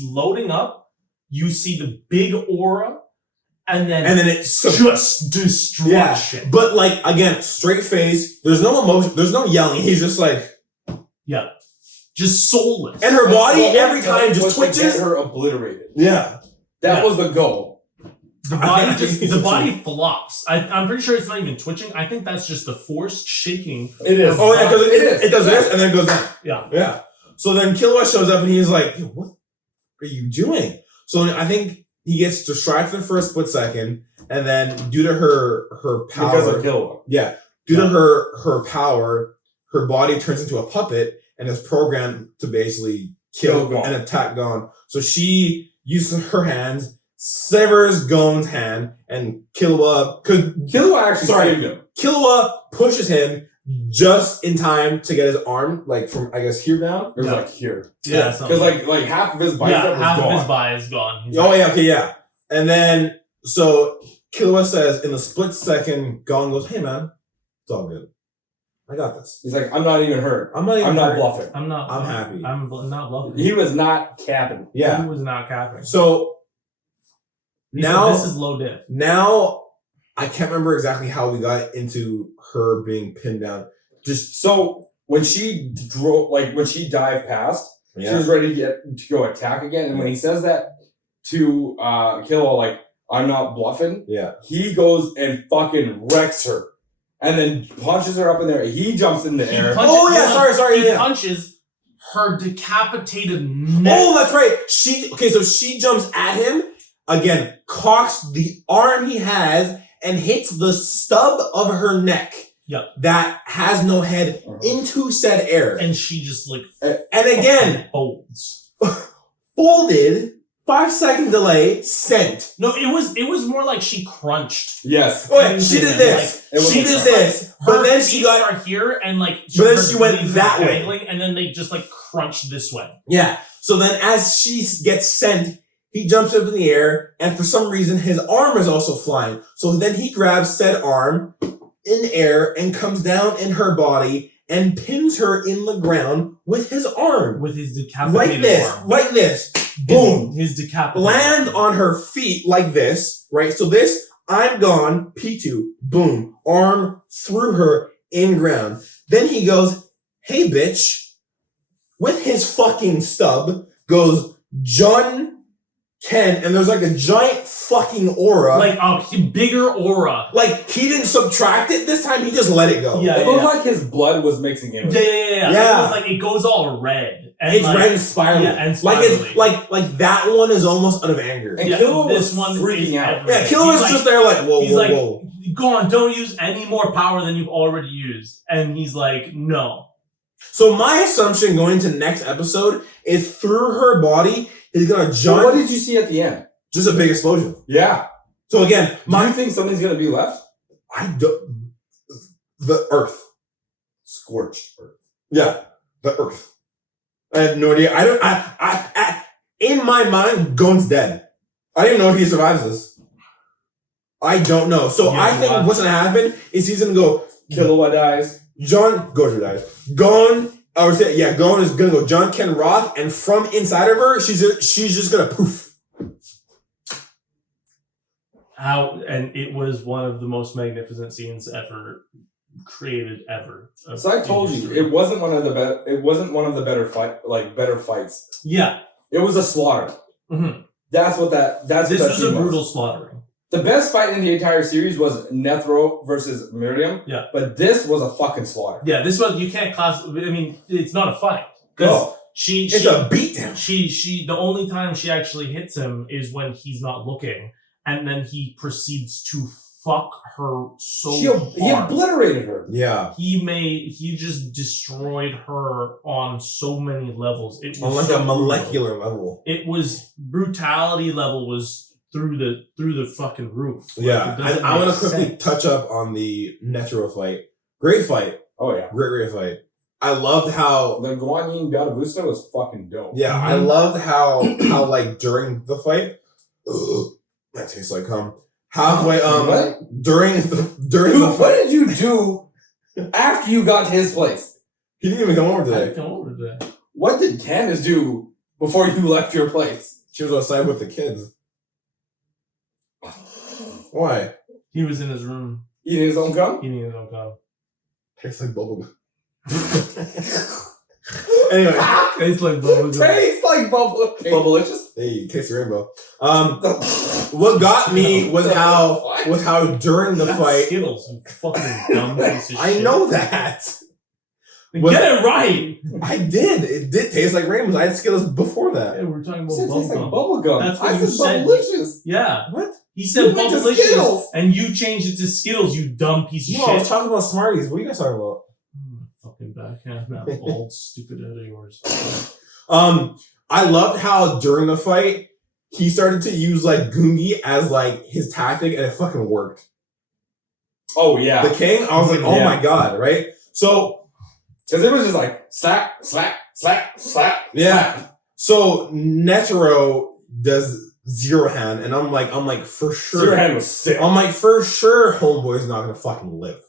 loading up. You see the big aura, and then it's just destruction. Yeah, but like again, straight face. There's no emotion. There's no yelling. He's just like, yeah, just soulless. and her body every time was just to get twitches. her obliterated. Yeah, That was the goal. The body flops. I'm pretty sure it's not even twitching. I think that's just the force shaking. It is. Oh yeah, because It is. it does this and then it goes down. Yeah. So then Killua shows up and he's like, "Yo, what are you doing?" So I think he gets distracted for a split second, and then due to her power, Because of Killua. yeah, due to her power, her body turns into a puppet and is programmed to basically kill Gon. and attack Gon. So she uses her hands, severs Gon's hand, and Killua Actually saved him. Killua pushes him just in time to get his arm, like from I guess here down. It was like here. Yeah, Because like half of his bicep was half gone. of his body is gone. He's Oh yeah, okay, yeah. And then so Killua says in the split second, Gon goes, "Hey man, it's all good. I got this. He's like, I'm not even hurt. I'm not not bluffing. I'm not. I'm happy." I'm not bluffing. He was not capping. Yeah. He was not capping. So He said, now this is low diff. now I can't remember exactly how we got into her being pinned down. Just so when she drove, like when she dived past, she was ready to go attack again. And when he says that to Killua, like, I'm not bluffing, he goes and fucking wrecks her. And then punches her up in there. He jumps in the air. He punches her decapitated neck. Oh, that's right. So she jumps at him again, cocks the arm he has, and hits the stub of her neck. Yep. That has no head into said air. And she just like and again folds. folded 5-second delay, sent. No, it was more like she crunched. Yes. Oh, wait, she did this. Like, she did this. But then she got her here and like. But then she went that way. And then they just like crunched this way. Yeah. So then as she gets sent, he jumps up in the air, and for some reason his arm is also flying. So then he grabs said arm in the air and comes down in her body and pins her in the ground with his arm. With his decapitated arm. Like this. Boom. His decapitated Land arm. on her feet like this, right? So this, I'm gone, P2, boom. Arm through her in ground. Then he goes, hey bitch, with his fucking stub, goes John Ken, and there's like a giant fucking aura. Like a bigger aura. Like, he didn't subtract it this time, he just let it go. Yeah, It looked like his blood was mixing in with it. Yeah. Yeah. It was like, it goes all red. And It's like, red and spiraling. Yeah, and like spiraling. it's like that one is almost out of anger. And Yeah, Killer this was one freaking is out. everything. Yeah, Killer was He's just there like, whoa, he's whoa, like, whoa. go on, don't use any more power than you've already used. And he's like, no. So my assumption going to next episode is through her body, he's gonna So jump. what did you see at the end? Just a big explosion. Yeah. So again, Do you think something's gonna be left? The Earth. Scorched earth. Yeah, the Earth. I have no idea. I in my mind, Gon's dead. I don't even know if he survives this. I don't know. So Yeah, I think wow. what's gonna happen is he's gonna go, Killua dies. John Gojo dies. Gon, Gon is gonna go John Ken Rock, and from inside of her, she's just gonna poof. And it was one of the most magnificent scenes ever created ever. So I told you, it wasn't one of the better. It wasn't one of the better fights. Yeah. It was a slaughter. Mm-hmm. That's what that. That's This what that was a scene brutal slaughtering. The best fight in the entire series was Nethro versus Miriam. Yeah. But this was a fucking slaughter. Yeah, this one you can't class. I mean, it's not a fight. No. It's a beatdown. She the only time she actually hits him is when he's not looking, and then he proceeds to fuck her so He hard. obliterated her. Yeah. He just destroyed her on so many levels. It was On like so a molecular level. It was brutality level was through the fucking roof. Like, Yeah. it doesn't I want make to quickly sense. touch up on the Netero fight. Great fight. Oh yeah. Great fight. I loved how The Guan Yin Gatavusta was fucking dope. Yeah, I Mhm. loved how like during the fight, that tastes like cum. Halfway What? during the Dude, what fight, did you do after you got to his place? he didn't even come over I today. come over today. What did Candace do before you left your place? She was outside with the kids. Why? He was in his room Eating his own cum? eating his own cum. Tastes like bubblegum. Anyway, Tastes like bubblegum. Tastes like bubblicious. hey, taste the rainbow. What got me was how during the That's fight. Skittles, you fucking dumb piece of I shit. know that. Get it right. I did. It did taste like rainbows. I had Skittles before that. Yeah, we're talking about It tastes like bubblegum. bubblegum. That's what I you said said. bubblicious. Yeah. What? He said You went to bubblicious, Skittles. and you changed it to Skittles, you dumb piece of No, I was shit. talking about Smarties. What are you guys talking about? Fucking backhand, that old stupid head of yours. I loved how during the fight he started to use like Goongi as like his tactic, and it fucking worked. Oh yeah. The king, I was like, oh Yeah. my god, right? So Because it was just like slap, slap, slap, slap. yeah, so Netero does zero hand, and I'm like for sure. Your hand was sick. I'm like for sure, homeboy's not gonna fucking live.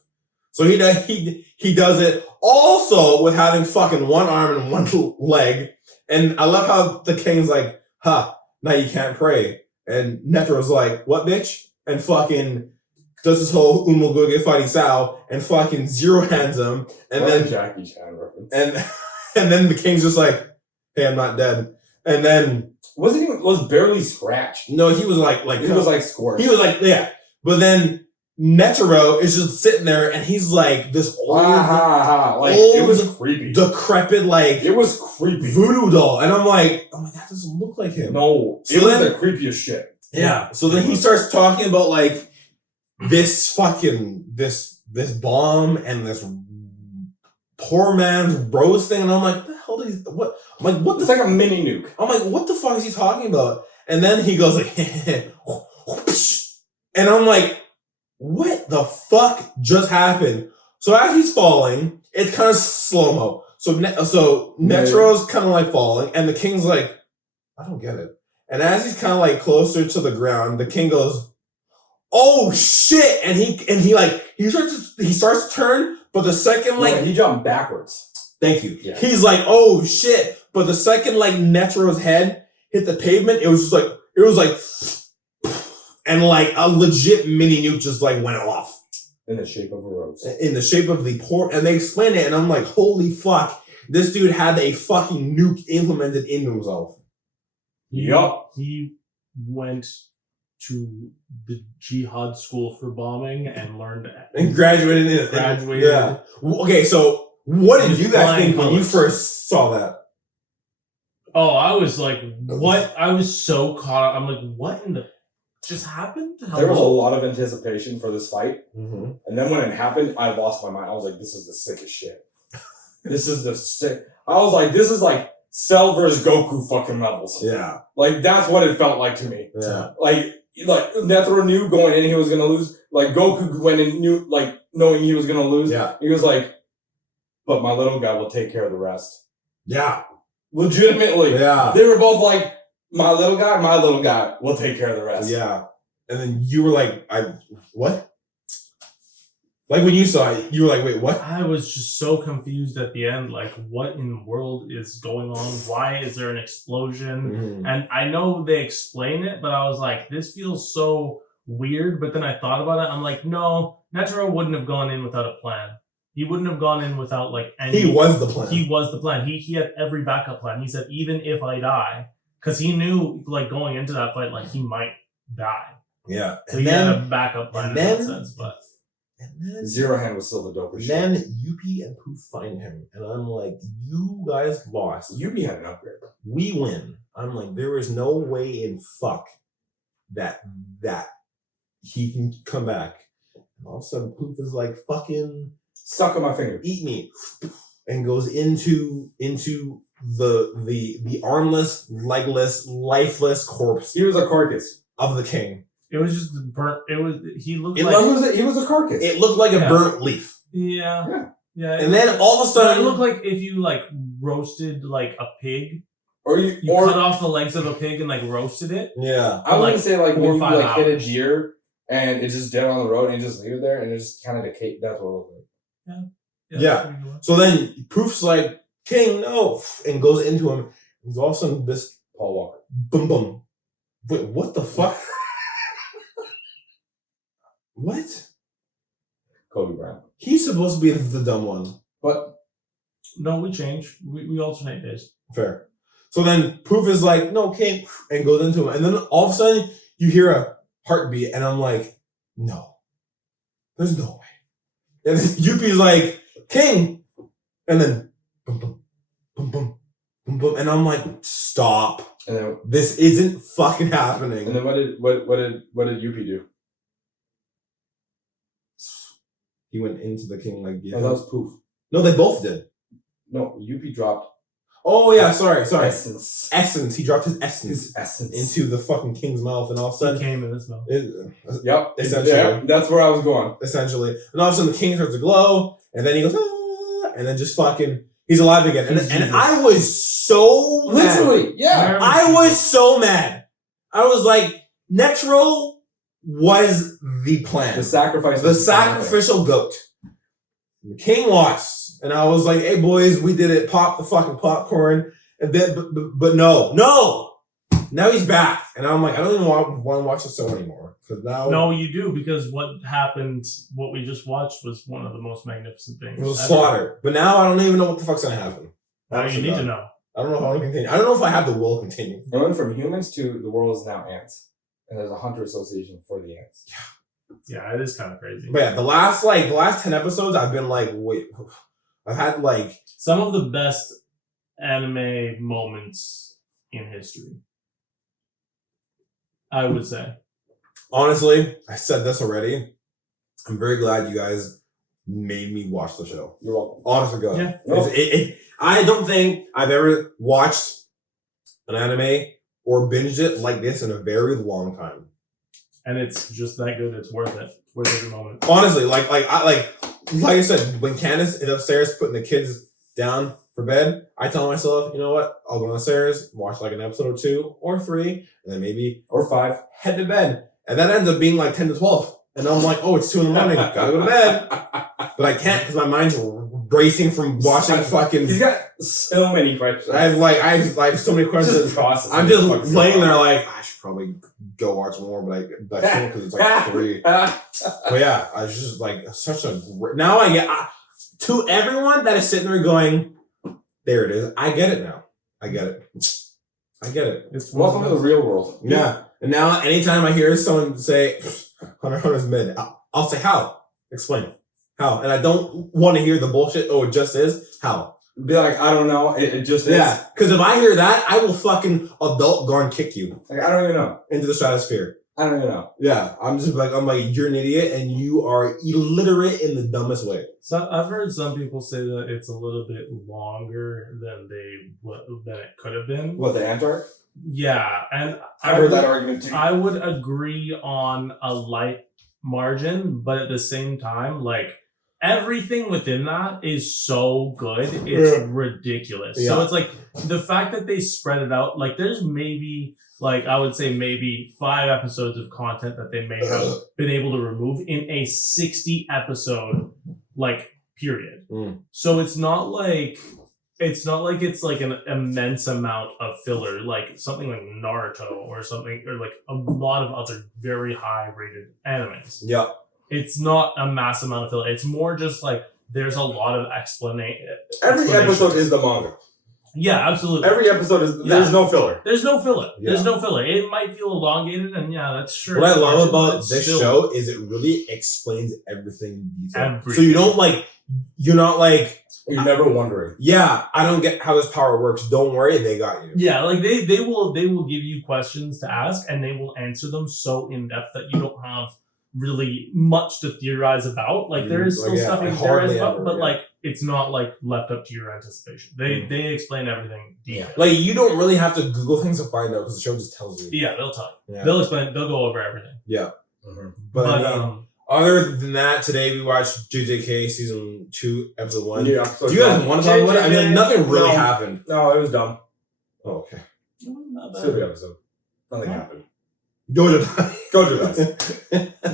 So he does it also with having fucking one arm and one leg. And I love how the king's like, huh, now you can't pray. And Netero's like, what, bitch? And fucking does this whole Umoguge fighting Sao and fucking zero hands him. And What a then Jackie Chan reference. and then the king's just like, hey, I'm not dead. And then was barely scratched. no, he was like It was like scorched. he was like, yeah. But then Netero is just sitting there and he's like this old Like old it was creepy. decrepit like It was creepy. voodoo doll, and I'm like, that doesn't look like him. No, So it was then- the creepiest shit. Yeah. So then he starts talking about like this fucking this bomb and this poor man's rose thing, and I'm like, what the hell is what? I'm like, what It's the? like a mini nuke. I'm like, what the fuck is he talking about? And then he goes like, and I'm like, what the fuck just happened? So as he's falling, it's kind of slow-mo. So Netero's kind of like falling, and the king's like, I don't get it. And as he's kind of like closer to the ground, the king goes, oh shit! And he starts to turn, but the second like he jumped backwards. Thank you. Yeah. He's like, oh shit! But the second like Netero's head hit the pavement, it was like, and like a legit mini nuke just like went off. In the shape of a rose. In the shape of the port, and they explained it, and I'm like, holy fuck, this dude had a fucking nuke implemented into himself. Yup. He went to the jihad school for bombing and learned And graduated in it. Graduated. Yeah. Okay, so what did you guys think when you colors. first saw that? Oh, I was like, what? I was so caught up. I'm like, what in the just happened? Hello? There was a lot of anticipation for this fight. Mm-hmm. And then when it happened, I lost my mind. I was like, this is the sickest shit. This is the sick. I was like, this is like Cell versus Goku fucking levels. Yeah. Like, that's what it felt like to me. Yeah. Like Netero knew going in he was gonna lose. Like, Goku went in knew, like, knowing he was gonna lose. Yeah. He was like, but my little guy will take care of the rest. Yeah. Legitimately. Yeah. They were both like, my little guy will take care of the rest. Yeah. And then you were like, what? Like when you saw it, you were like, wait, what? I was just so confused at the end. Like, what in the world is going on? Why is there an explosion? Mm-hmm. And I know they explain it, but I was like, this feels so weird. But then I thought about it. I'm like, no, Netero wouldn't have gone in without a plan. He wouldn't have gone in without like any. He was the plan. He was the plan. He had every backup plan. He said, even if I die, because he knew like going into that fight, like he might die. Yeah. So he had a backup plan in that sense, but. And then Zero Hand was still the dopest shit. then Yuppie and Poof find him, and I'm like, you guys lost. Yubi had an upgrade. We win. I'm like, there is no way in fuck that he can come back. And all of a sudden, Poof is like, fucking Stuck on my finger. eat me, and goes into the armless, legless, lifeless corpse He was a carcass. of the king. It was just burnt. He looked It like. He was a carcass. It looked like a Yeah. burnt leaf. Yeah. And then all of a So it sudden, looked like if you like roasted like a pig, or you cut off the legs of a pig and like roasted it. yeah. I wouldn't say like 4 when or you 5 like hit a hours. deer and it's just dead on the road and you just leave it there and it just kind of decay. That's what it looked like. Yeah. that's pretty good. So then Proof's like, King, no, and goes into him. And all of a sudden, this Paul Walker. boom, boom. Wait, what the fuck? What? Kobe Bryant. He's supposed to be the dumb one. But No, we change. We alternate days. Fair. So then Proof is like, no, King, and goes into him. And then all of a sudden, you hear a heartbeat, and I'm like, no. There's no way. And then Yuppie's like, King! And then, boom, boom, boom, boom, boom, boom. And I'm like, stop. and then This isn't fucking happening. what did Yuppie do? He went into the King like, Oh, that was Poof. No, they both did. No, Yuppie dropped Oh yeah, sorry. essence. Essence. He dropped his essence His essence into the fucking King's mouth, and all of a He sudden, came in this mouth. Yep. Essentially. Yeah, that's where I was going. and all of a sudden the King starts to glow, and then he goes, ah, and then just fucking, he's alive again. And, He's and Jesus. I was so mad. Literally, yeah. I was so mad. I was like, Netero was the plan. The sacrifice. The sacrificial goat. The King lost. And I was like, hey boys, we did it. Pop the fucking popcorn. And then, but no. Now he's back. And I'm like, I don't even want to watch the show anymore. Because now No, you do, because what happened, what we just watched, was one of the most magnificent things. it was a ever. slaughter. But now I don't even know what the fuck's going to happen. Now you need to know. I don't know how to continue. I don't know if I have the will to continue. It went from humans to the world is now ants, and there's a hunter association for the ants. Yeah, it is kind of crazy. But yeah, the last 10 episodes, I've been like, wait. I've had like, Some of the best anime moments in history, I would say. honestly, I said this already. I'm very glad you guys made me watch the show. You're welcome. Honest to God. Yeah. I don't think I've ever watched an anime or binged it like this in a very long time. And it's just that good. It's worth it. Worth every moment. Honestly, like I said, when Candace is upstairs putting the kids down for bed, I tell myself, you know what? I'll go downstairs, watch like an episode or 2 or 3, and then maybe or 5, head to bed. And that ends up being like 10 to 12. And I'm like, oh, it's 2 in the morning. Gotta go to bed. But I can't because my mind's racing from watching fucking. He's got so many questions. I have so many questions. I'm just laying there like, I should probably go watch more, but I can't because it's like 3. But yeah, I was just like such a great. Now I get to everyone that is sitting there going, there it is. I get it now. I get it. It's welcome to the real world. Yeah. And now anytime I hear someone say, Hunter Hunter's mid, I'll say, how? Explain. How? And I don't want to hear the bullshit, oh, it just is. How? Be like, I don't know. It just is. Yeah. Because if I hear that, I will fucking adult go and kick you. Like, I don't even know. Into the stratosphere. I don't even know. Yeah. I'm like, you're an idiot and you are illiterate in the dumbest way. So I've heard some people say that it's a little bit longer than it could have been. What, the Antark? Yeah, and I've heard that argument too. I would agree on a light margin, but at the same time, like everything within that is so good, it's ridiculous. Yeah. So it's like the fact that they spread it out, like there's maybe like I would say maybe 5 episodes of content that they may have been able to remove in a 60 episode like period. So it's not like it's like an immense amount of filler, like something like Naruto or something, or like a lot of other very high rated animes. Yeah. It's not a mass amount of filler. It's more just like there's a lot of explanation. Every episode is the manga. Yeah, absolutely. Every episode is, there's no filler. There's no filler. Yeah. There's no filler. It might feel elongated, and yeah, that's true. What I love about this show is it really explains everything in detail. So you're not like, you're never wondering. Yeah, I don't get how this power works. Don't worry, they got you. Yeah, like they will give you questions to ask, and they will answer them so in depth that you don't have really much to theorize about. Like there is still stuff you can theorize about, but like it's not like left up to your anticipation. They explain everything deep. Like you don't really have to Google things to find out because the show just tells you. Yeah, they'll tell you. Yeah. They'll explain. They'll go over everything. Yeah. Mm-hmm. But other than that, today we watched JJK season 2, episode 1. Yeah, do you guys want to talk about it? I mean, like, nothing really happened. No, it was dumb. Oh, okay. Stupid episode. Nothing happened. Gojo dies.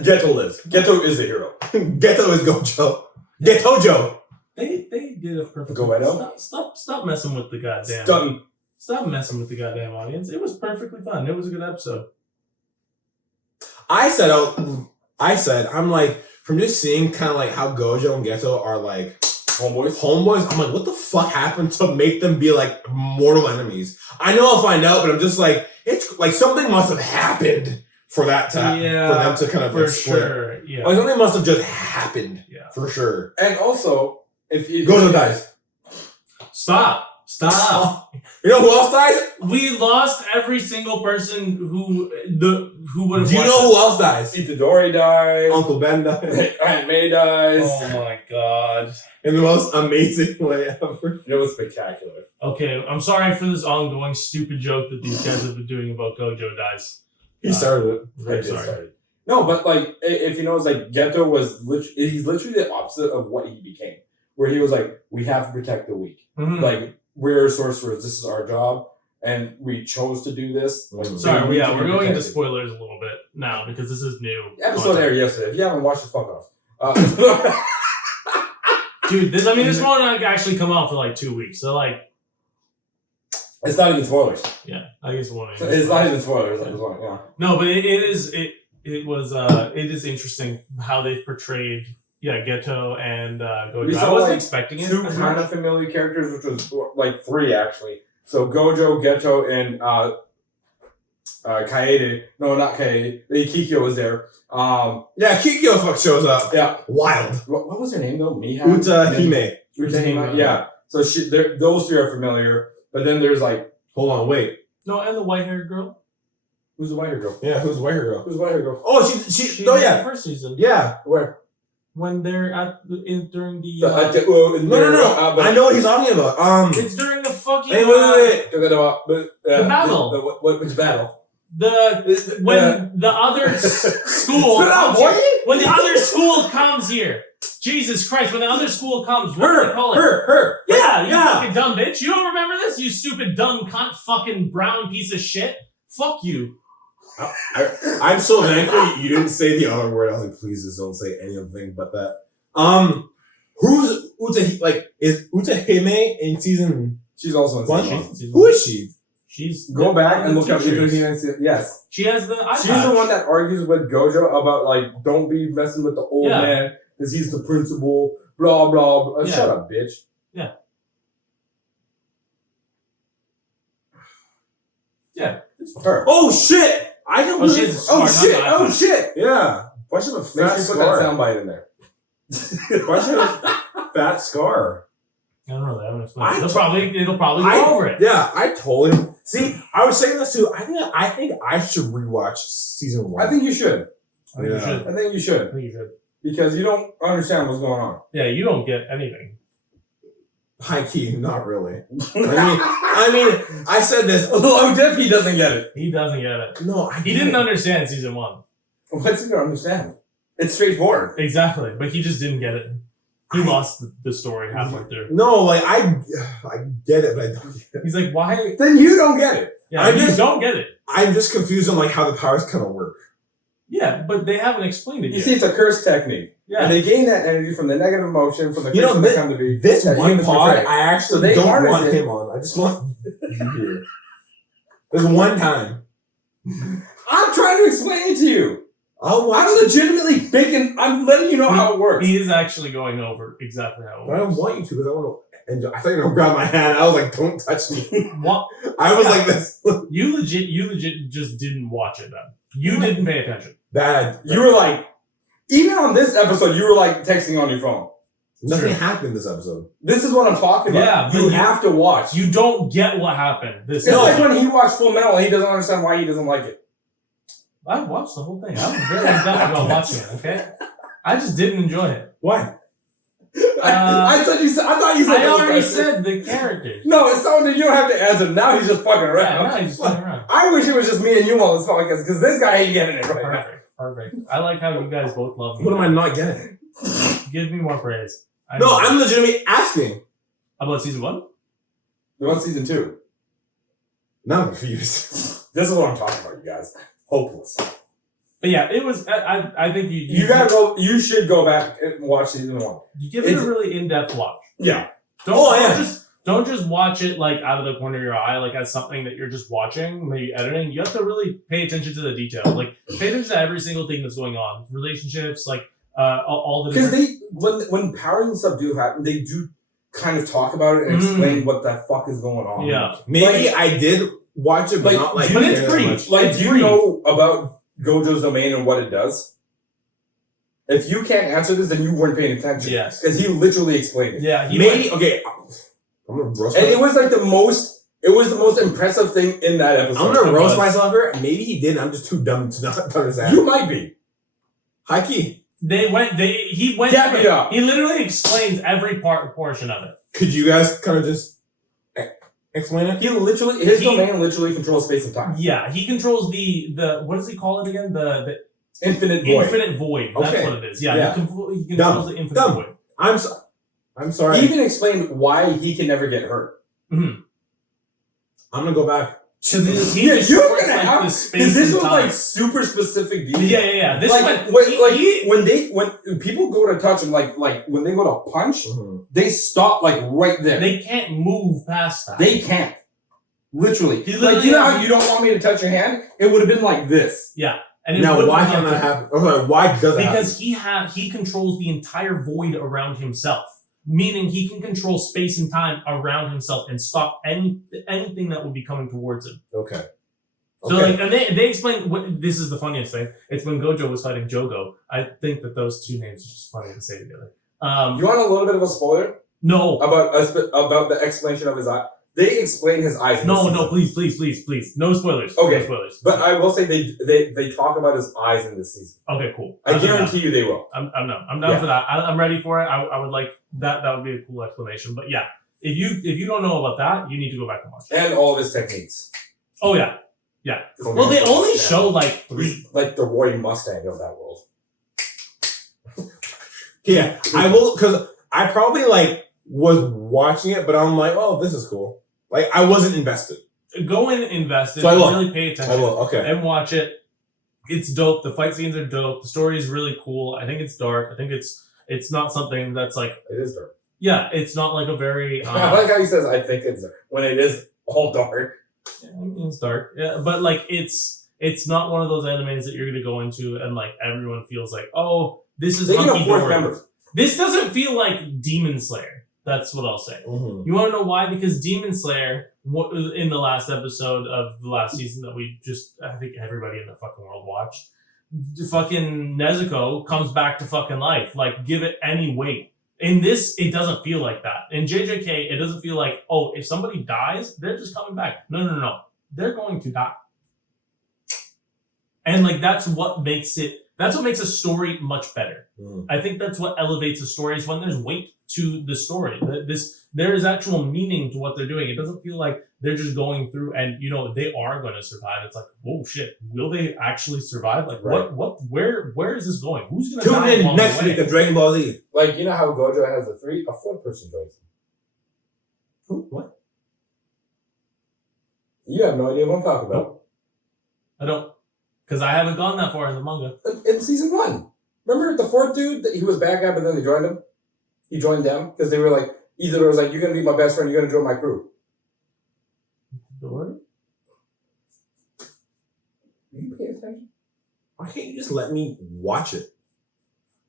Geto lives. Geto is the hero. Geto is Gojo. Getojo. They did a perfect. Goedo? Stop messing with the goddamn. Stop messing with the goddamn audience. It was perfectly fun. It was a good episode. I said, I'm like, from just seeing kind of like how Gojo and Geto are like homeboys, I'm like, what the fuck happened to make them be like mortal enemies? I know I'll find out, but I'm just like, it's like something must have happened for that to for them to kind of for split. Sure. Yeah. Like something must have just happened. Yeah. For sure. And also, if you Gojo dies. Stop. You know who else dies? We lost every single person who would have. Do you know who else dies? Itadori dies. Uncle Ben dies. Aunt May dies. Oh my god. In the most amazing way ever. It was spectacular. Okay, I'm sorry for this ongoing stupid joke that these guys have been doing about Gojo dies. He started it. Very sorry. No, but like, if you notice, like, Geto was he's literally the opposite of what he became. Where he was like, we have to protect the weak. Mm-hmm. Like, we're sorcerers, this is our job, and we chose to do this. Like, sorry, we're going into spoilers a little bit now because this is new. Episode aired yesterday. If you haven't watched it, fuck off. Dude, this won't actually come out for like 2 weeks, so like... It's not even spoilers. Yeah, I guess it won't. It's not even spoilers. Like, yeah. No, but it is interesting how they portrayed Geto and Gojo. I wasn't expecting it. 2 kind of familiar characters, which was like 3 actually. So Gojo, Geto, and Kaede. No, not Kaede. Kikyo was there. Yeah, Kikyo shows up. Yeah. Wild. What was her name though? Utahime. Utahime. Yeah. So those 3 are familiar. But then there's like... Hold on, wait. No, and the white-haired girl. Who's the white-haired girl? Yeah, who's the white-haired girl? Who's the white-haired girl? Oh, she oh, yeah. In the first season. Yeah. Where? When they're during the... No. I know what he's talking about. It's during the fucking Wait. The battle. Which battle? When the other school when the other school comes here. Jesus Christ, when the other school comes, what do they call it? Her. Yeah, you fucking dumb bitch. You don't remember this? You stupid dumb cunt fucking brown piece of shit. Fuck you. I'm so thankful you didn't say the other word. I was like, please just don't say anything but that. Who's is Utahime in season? She's also in one. season 1. Who is she? She's go back and look up teachers. Yes. She has the eye She's patch. the one that argues with Gojo about like don't be messing with the old man because he's the principal. Blah blah blah. Shut up, bitch. Yeah. Yeah. Her. Oh shit! I don't. Oh shit! Yeah. Why should a fat put that soundbite in there? Why should a fat scar? I don't know. They haven't explained. It'll probably go over it. Yeah, I told him. See, I was saying this too. I think I should rewatch season 1. I think you should. I think you should. Because you don't understand what's going on. Yeah, you don't get anything. High key, not really. I mean, I said this. Oh, Diff, he doesn't get it. He doesn't get it. No, he didn't understand season 1. What's he gonna understand? It's straightforward. Exactly, but he just didn't get it. He lost the story halfway through. No, like I get it, but I don't get it. He's like, why? Then you don't get it. Yeah, you don't get it. I'm just confused on like how the powers kind of work. Yeah, but they haven't explained it yet. You see, it's a curse technique. Yeah. And they gain that energy from the negative emotion, from the person that come to be. This one pod, portray. I actually don't want him on. I just want you here. There's one time. I'm trying to explain it to you. I'll watch I'm legitimately thinking, I'm letting you know how it works. He is actually going over exactly how it works. I don't want you to because I want to enjoy. I thought you were going to grab my hand. I was like, don't touch me. What? I was like this. You legit just didn't watch it then. You didn't pay attention. You were like, even on this episode, you were like texting on your phone. Nothing happened in this episode. This is what I'm talking about. Yeah, you have to watch. You don't get what happened. It's like when he watched Full Metal and he doesn't understand why he doesn't like it. I watched the whole thing. I was very in depth about watching it, okay? I just didn't enjoy it. Why? I thought you said I already said the characters. No, it's something you don't have to answer. Now he's just fucking around. Yeah, now he's just fucking around. I wish it was just me and you on this podcast because this guy ain't getting it right now. Perfect. I like how you guys both love me. What am I not getting? Give me more praise. No, I'm legitimately asking. About season 1? We want season 2. Now I'm confused. This is what I'm talking about, you guys. Hopeless. But yeah, it was. I think you gotta go. You should go back and watch season 1. You give it a really in-depth watch. Yeah. Don't just watch it like out of the corner of your eye, like as something that you're just watching, maybe editing. You have to really pay attention to the detail. Like pay attention to every single thing that's going on, relationships, like all the. Because when powers and stuff do happen, they do kind of talk about it and explain what the fuck is going on. Yeah. Maybe I did watch it, but not like. But it's brief. Like, do you know about Gojo's domain and what it does? If you can't answer this, then you weren't paying attention. Yes. Because he literally explained it. Yeah. Okay. I'm gonna roast and it was like the most impressive thing in that episode. I'm gonna roast myself here. Maybe he didn't. I'm just too dumb to not understand. You might be. High key. He went. Get me up. He literally explains every portion of it. Could you guys kind of just explain it? His domain literally controls space and time. Yeah, he controls the what does he call it again? The infinite void. Infinite void. That's Okay. what it is. Yeah. He controls the infinite void. I'm sorry. He even explained why he can never get hurt. Mm-hmm. I'm gonna go back. So this, you're gonna have because this was like super specific detail. Yeah. This when people go to touch him, like when they go to punch, they stop like right there. They can't move past that. They can't. Literally. Literally you know how you don't want me to touch your hand? It would have been like this. Yeah. And now why can't that happen? Okay, why does that happen? Because he controls the entire void around himself. Meaning he can control space and time around himself and stop anything that would be coming towards him. Okay. So and they explain this is the funniest thing. It's when Gojo was fighting Jogo. I think that those two names are just funny to say together. You want a little bit of a spoiler? No. About the explanation of his eye. They explain his eyes. No, please. No spoilers. Okay. No spoilers. But I will say they talk about his eyes in this season. Okay, cool. I guarantee you they will. I'm down for that. I'm ready for it. I would like that. That would be a cool explanation. But yeah, If you don't know about that, you need to go back and watch it. And all of his techniques. Oh yeah. Well, they only show like three. Like the Roy Mustang of that world. Yeah, I will, because I probably like was watching it, but I'm like, oh, this is cool. Like I wasn't invested. Go in, invest it, So I will. really pay attention. I will. Okay. And watch it. It's dope. The fight scenes are dope. The story is really cool. I think it's dark. I think it's not something that's like. It is dark. Yeah, it's not like a very. I like how he says, "I think it's dark," when it is all dark. Yeah, it's dark. Yeah, but like it's not one of those animes that you're gonna go into and like everyone feels like, oh, this is They need a hunky fourth dory. member. This doesn't feel like Demon Slayer. That's what I'll say. Mm-hmm. You want to know why? Because Demon Slayer, in the last episode of the last season that we just, I think everybody in the fucking world watched, fucking Nezuko comes back to fucking life. Like, give it any weight. In this, it doesn't feel like that. In JJK, it doesn't feel like, oh, if somebody dies, they're just coming back. No. They're going to die. And like, that's what makes a story much better. Mm. I think that's what elevates a story is when there's weight to the story. There is actual meaning to what they're doing. It doesn't feel like they're just going through and, they are going to survive. It's like, whoa, shit. Will they actually survive? Like, Right. where is this going? Who's going to die Tune in along next the way? week of Dragon Ball Z. Like, you know how Gojo has a fourth person joins him. Who? What? You have no idea what I'm talking about. I don't, because I haven't gone that far in the manga. In season 1. Remember the fourth dude? He was a bad guy, but then they joined him? He joined them because they were like, Itadori was like, you're going to be my best friend, you're going to join my crew. Door? Are you paying attention? Why can't you just let me watch it?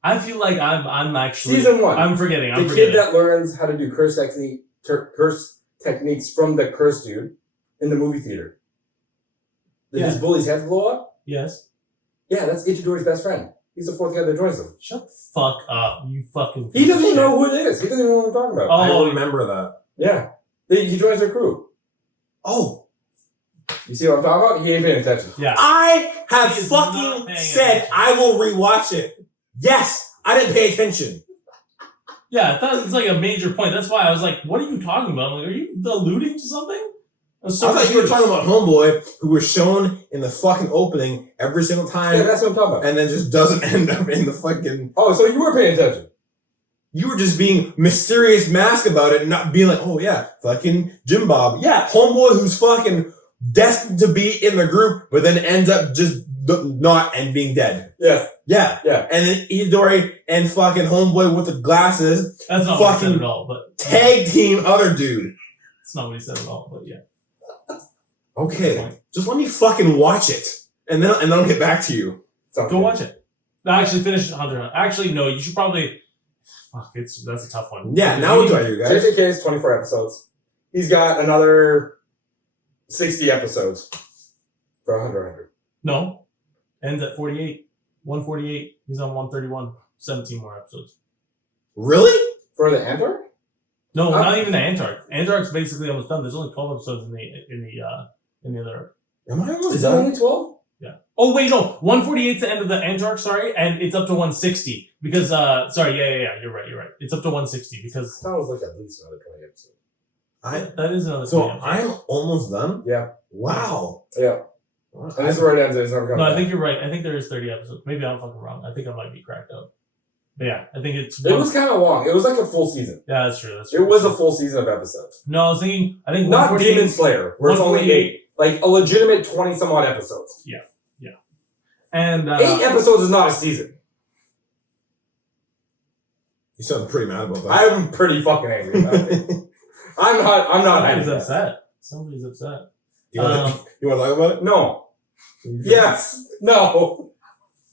I feel like I'm actually Season 1. I'm forgetting. The kid that learns how to do curse techniques from the curse dude in the movie theater. Did his bully's head blow up? Yes. Yeah, that's Itadori's best friend. He's the fourth guy that joins them. Shut the fuck up, you fucking. He doesn't shit. know who it is. He doesn't know what I'm talking about. Oh, I remember that. Yeah. He joins their crew. Oh. You see what I'm talking about? He ain't paying attention. Yeah. I have He is not fucking paying said attention. I will rewatch it. Yes, I didn't pay attention. Yeah, that's like a major point. That's why I was like, what are you talking about? I'm like, are you alluding to something? I was so I thought you were confused. talking about Homeboy, who was shown in the fucking opening every single time, Yeah, that's what I'm talking about. and then just doesn't end up in the fucking. Oh, so you were paying attention. You were just being mysterious mask about it and not being like, oh yeah, fucking Jim Bob. Yeah, Homeboy who's fucking destined to be in the group, but then ends up just not and being dead. Yes. Yeah. Yeah. And then Itadori and fucking Homeboy with the glasses That's not what he said fucking at all, but tag team other dude. it's not what he said at all, but yeah. Okay, just let me fucking watch it, and then I'll get back to you. Go watch it. No, actually, finish Hunter x Hunter. Actually, no, you should probably. Fuck, that's a tough one. Yeah, now what do I do, guys? JJK is 24 episodes. He's got another 60 episodes for Hunter x Hunter. No, ends at 48. 148. He's on 131. 17 more episodes. Really? For the Antler? No, not even the Antark. Antark's basically almost done. There's only 12 episodes in the other. Am I almost Is that done? only 12? Yeah. Oh wait, no. 148 is the end of the Antark. Sorry, and it's up to 160 because. Sorry. Yeah. You're right. It's up to 160 because. I thought it was like at least another 20 episodes. That is another. So 20 episodes. I'm almost done. Yeah. Wow. Yeah. And this is where it ends. It's never coming No, I back. think you're right. I think there is 30 episodes. Maybe I'm fucking wrong. I think I might be cracked out. But yeah, I think it's. It was kind of long. It was like a full season. Yeah, that's true. It was a full season of episodes. No, I was thinking. I think Not 148 Demon Slayer, where it's only 8. Like a legitimate 20 some odd episodes. And 8 episodes is not a season. You sound pretty mad about that. I'm pretty fucking angry about it. I'm not somebody's angry. upset. Somebody's upset. you want to talk about it? No. Yes. No.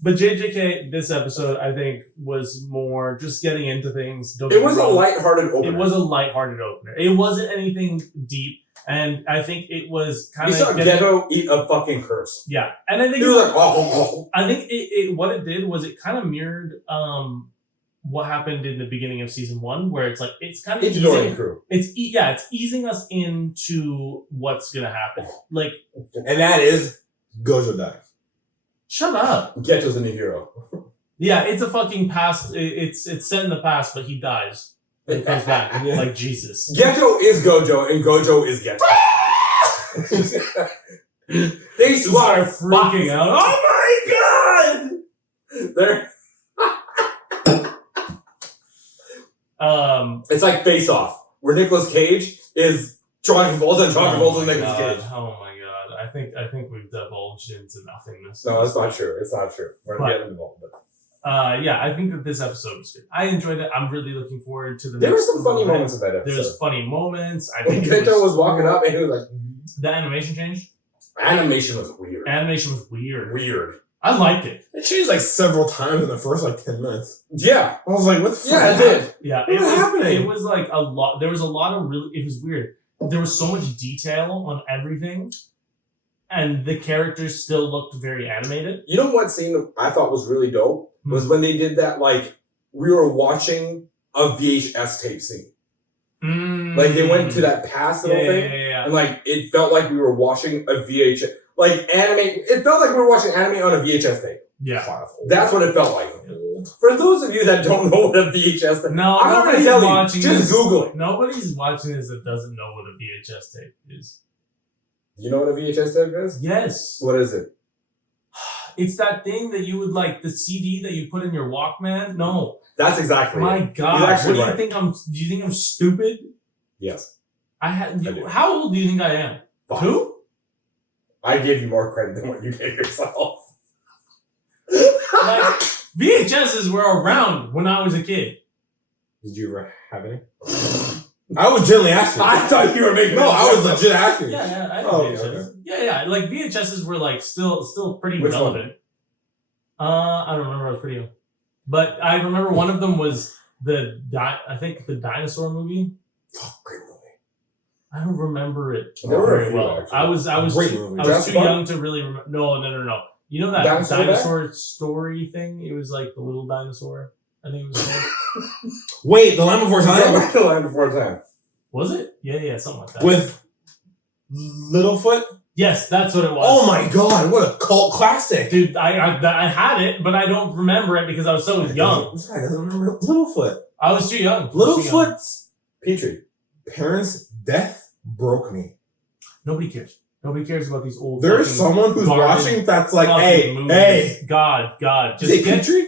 But JJK, this episode, I think, was more just getting into things. Don't It get me was a wrong. lighthearted opener. It was a lighthearted opener. It wasn't anything deep, and I think it was kind You of saw Ghetto eat a fucking curse. yeah. And I think He was like, oh. I think it what it did was it kind of mirrored what happened in the beginning of season 1, where it's like it's kind of Itadori crew. it's easing us into what's gonna happen. Like, And that is Gojo dies. shut up. Ghetto's a new hero. Yeah, it's a fucking past. It's set in the past, but he dies. And he comes back Yeah. like Jesus. Geto is Gojo, and Gojo is Geto. They Start swap freaking out. Oh my They're, god! it's like Face Off, where Nicolas Cage is John Travolta and John Travolta Oh is my Nicolas god. Cage. Oh my god! I think we've divulged into nothingness. No, it's not true. It's not true. We're But- getting involved. But Yeah, I think that this episode was good. I enjoyed it. I'm really looking forward to the. there were next some funny little bit. moments in that episode. There's funny moments. I When think Geto was walking up and he was like, the animation changed. animation was weird. Animation was weird. Weird. I liked it. It changed like several times in the first like 10 minutes. Yeah. I was like, what the fuck? Yeah, it did. Yeah, What was happening? It was like a lot. There was a lot of really. It was weird. There was so much detail on everything, and the characters still looked very animated. You know what scene I thought was really dope? Was when they did that, like, we were watching a VHS tape scene. Like, they went to that past little thing, Yeah. and, like, it felt like we were watching a VHS, like, anime. It felt like we were watching anime on a VHS tape. Yeah. That's what it felt like. For those of you that don't know what a VHS tape, No, I'm not going to nobody's tell you. watching Just this. Google it. Nobody's watching this that doesn't know what a VHS tape is. You know what a VHS tape is? Yes. What is it? It's that thing that you would like, the CD that you put in your Walkman. No. That's exactly My it. God. You're actually What do you right. think do you think I'm stupid? Yes. You, how old do you think I am? 5. 2? I gave you more credit than what you gave yourself. Like, VHSs were around when I was a kid. Did you ever have any? I was generally asking. I thought you were making No, a I was joke. legit asking. Yeah, I had Oh, VHS. okay. Yeah. Like VHSs were like still pretty Which one? relevant. I don't remember. I was pretty young, but I remember one of them was I think the dinosaur movie. Oh, great movie. I don't remember it There were a very few, well. actually. I was Great too, movie. I was Jurassic too Park? young to really remember. No. You know that Dinosaur dinosaur story thing? It was like the little dinosaur. I think it was called. Wait, The Land Before Time? The Land Before Time. Was it? Yeah, something like that. With Littlefoot? Yes, that's what it was. Oh my god, what a cult classic. Dude, I had it, but I don't remember it because I was so young. This guy doesn't remember Littlefoot. I was too young. Littlefoot's Petrie. parents' death broke me. Nobody cares. Nobody cares about these old. There's fucking someone who's garbage watching that's like, fucking hey, movies. hey. God, just Is it get. Petrie?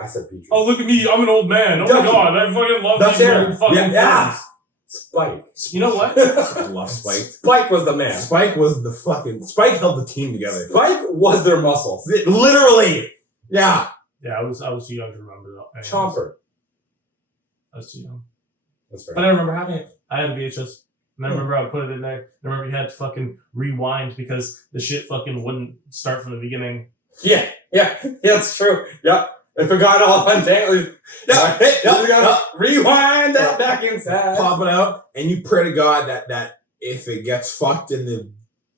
I said Petrie. Oh, look at me! I'm an old man. Oh my Ducky. god, I fucking love That's these him. old fucking Yeah. things. Spike. You know what? I love Spike. Spike was the man. Spike was the fucking... Spike held the team together. Spike was their muscle. Literally. Yeah. Yeah, I was too young to remember that. Anyways, Chomper. I was too young, That's right. but I remember having it. I had a VHS. And I remember I would put it in there. I remember you had to fucking rewind because the shit fucking wouldn't start from the beginning. Yeah, that's true. Yeah. If it got all untangled, Yeah. you gotta rewind that back inside. Pop it out, and you pray to God that if it gets fucked in the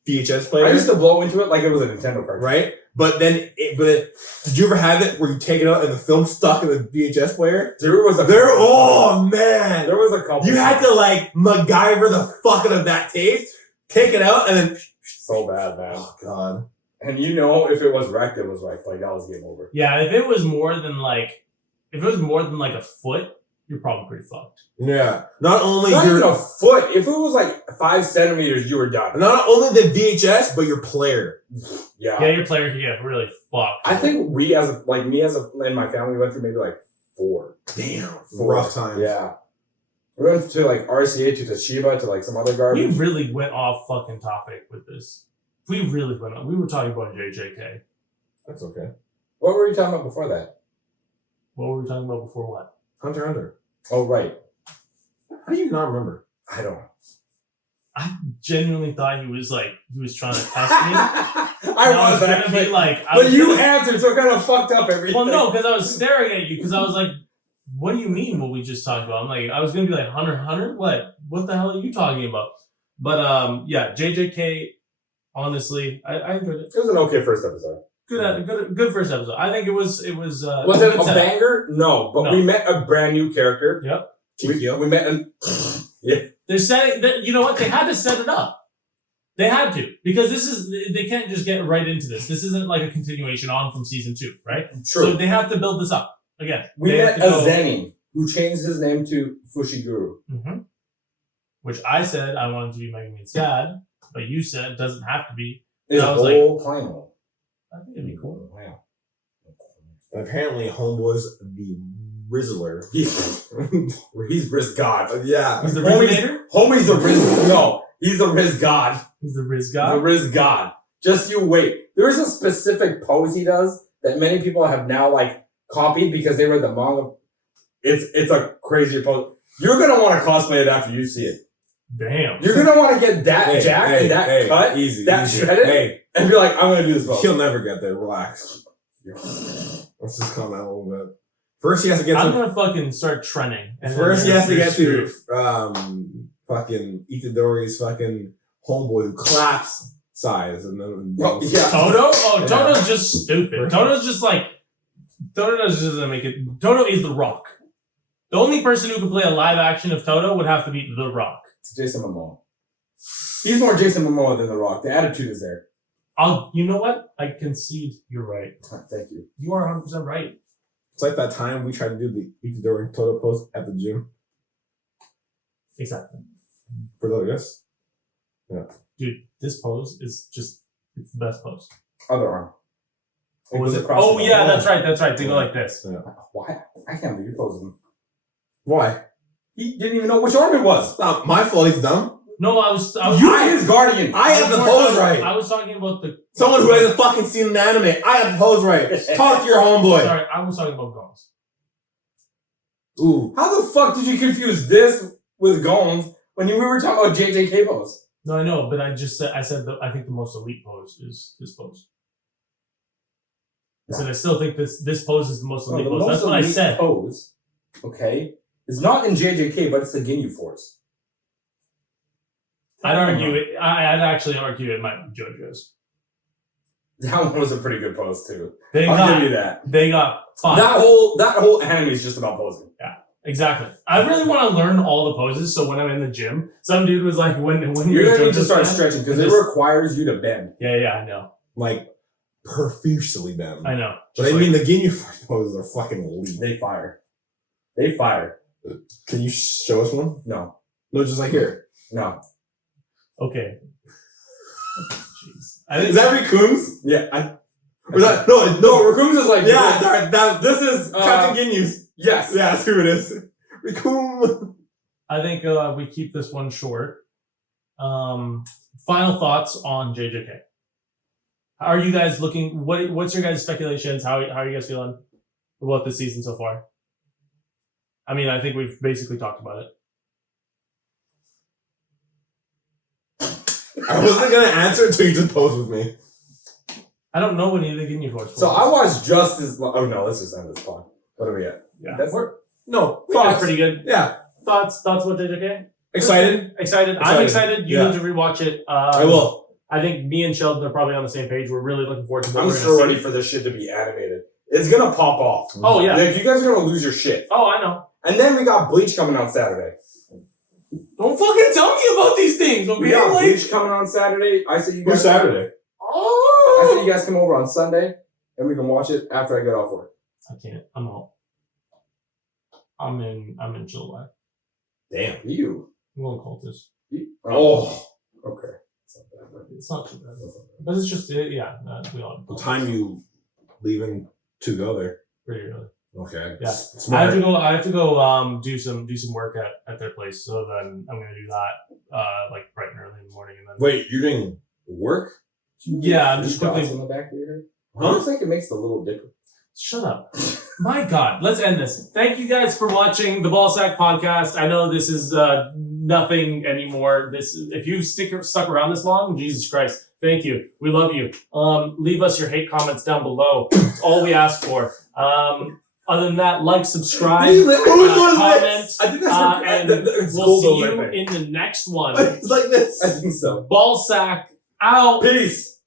VHS player, I used to blow into it like it was a Nintendo card. right? But then, did you ever have it where you take it out and the film's stuck in the VHS player? There was a Oh man, There was a couple. you had to like MacGyver the fuck out of that tape, take it out, and then so bad, man. oh god, And you know, if it was wrecked, it was wrecked. Like that was game over. Yeah, if it was more than like a foot, you're probably pretty fucked. yeah. Not only Not even your a foot. If it was like 5 centimeters, you were done. not only the VHS, but your player. Yeah. Yeah, your player could get really fucked. I think me and my family went through maybe like 4. Damn, 4. rough times. Yeah. We went to like RCA to Toshiba to like some other we garbage. really went off fucking topic with this. We really went off. We were talking about JJK. That's okay. What were you talking about before that? What were we talking about before what? Hunter x Hunter. Oh, right. How do you not remember? I don't. I genuinely thought he was trying to test me. I was gonna actually. be like, But you answered, so it kind of fucked up everything. well, no, because I was staring at you because I was like, "What do you mean? What we just talked about?" I'm like, I was gonna be like, "Hunter, x Hunter, what the hell are you talking about?" But yeah, JJK. Honestly, I enjoyed it. It was an okay first episode. Good first episode. I think it was. Was it good a setup. banger? No, but No. we met a brand new character. Yep. TKO. We met an. They're setting. You know what? They had to set it up. They had to because they can't just get right into this. This isn't like a continuation on from season 2, right? True. So they have to build this up again. We They met have to a go- Zenny, who changed his name to Fushiguro. Mm-hmm. Which I said I wanted to be Megumin's dad, but you said it doesn't have to be. It's I a was whole clan. I think it'd be cool. Wow. And apparently, Homeboy's the Rizzler. He's Riz God. Yeah. He's the Rizzinator? Homie's the Riz. No, he's the Riz God. He's the Riz God? The Riz God. Just you wait. There is a specific pose he does that many people have now like copied because they read the manga. It's a crazy pose. You're gonna want to cosplay it after you see it. Damn. You're gonna want to get that jack and that cut, easy, that shredded, and be like, I'm gonna do this pose. He'll never get there. Relax. Let's just calm down a little bit. First, he has to get I'm to. gonna fucking start trending. First, he has to get to fucking Itadori's fucking homeboy who claps size, and then yeah. Toto? Oh, Toto's just stupid. Toto's just like Toto just doesn't make it. Toto is The Rock. The only person who could play a live action of Toto would have to be The Rock. It's Jason Momoa. He's more Jason Momoa than The Rock. The attitude is there. You know what? I concede you're right. Thank you. You are 100% right. It's like that time we tried to do the Itadori and Toto pose at the gym. Exactly. For the yes? Yeah. Dude, this pose is just, it's the best pose. Other arm. Oh, was it? Oh, yeah, that's right. They go like this. Yeah. Why? I can't believe you posed him. Why? He didn't even know which arm it was. It's not my fault. He's dumb. No, I was You're his guardian. I have the pose right. I was talking about the... Someone who hasn't fucking seen an anime. I have the pose right. Talk to your homeboy. Sorry, I was talking about Gones. Ooh. How the fuck did you confuse this with Gones when we were talking about JJK pose? No, I know, but I said that I think the most elite pose is this pose. I said I still think this pose is the most elite pose. That's what I said. Pose, okay, is not in JJK, but it's the Ginyu Force. I'd argue it. I'd actually argue it might be JoJo's. That one was a pretty good pose too. I'll give you that. They got 5. That whole anime is just about posing. Yeah, exactly. I really want to learn all the poses, so when I'm in the gym, some dude was like, "When you're you're gonna need to start stretching because it requires you to bend." Yeah, I know. Like profusely bend. I know. But I mean, the Ginyu poses are fucking elite. They fire. They fire. Can you show us one? No. No, just like here. No. Okay. Jeez. Is that Raccoon's? Yeah. No, Raccoon's is like... Yeah, sorry, this is Captain Ginyu's. Yes. Yeah, that's who it is. Raccoon. I think we keep this one short. Final thoughts on JJK. How are you guys looking? What's your guys' speculations? How are you guys feeling about this season so far? I mean, I think we've basically talked about it. I wasn't gonna answer until you just posed with me. I don't know any of the Ginyu Force. So I watched just as... Oh no, let's just end this pod. What are we at? Yeah. Thoughts. Pretty good. Yeah. Thoughts about JJK? Excited? I'm excited. You need to rewatch it. I will. I think me and Sheldon are probably on the same page. We're really looking forward to what I'm we're so going to ready for this shit to be animated. It's gonna pop off. Oh, yeah. Like, you guys are gonna lose your shit. Oh, I know. And then we got Bleach coming out Saturday. Don't fucking tell me about these things, okay? We got Bleach coming on Saturday. I said you guys... Who's Saturday? I said you guys come over on Sunday, and we can watch it after I get off work. I can't. I'm out. I'm in July. Damn. You. I'm going cultist. Oh. Okay. It's not too bad. But it's just, yeah, we all. What time you leaving to go there? Pretty early. Okay. Yeah. Smart. I have to go do some work at their place. So then I'm gonna do that like bright and early in the morning, and then Wait, you're doing work? Yeah, I'm just quickly in the back of your head. Huh? Looks like it makes the little dipper. Shut up. My God, let's end this. Thank you guys for watching the Ballsack Podcast. I know this is nothing anymore. If you stuck around this long, Jesus Christ, thank you. We love you. Leave us your hate comments down below. It's all we ask for. Other than that, like, subscribe, comment, and we'll see you in the next one. It's like this. I think so. Ballsack out. Peace.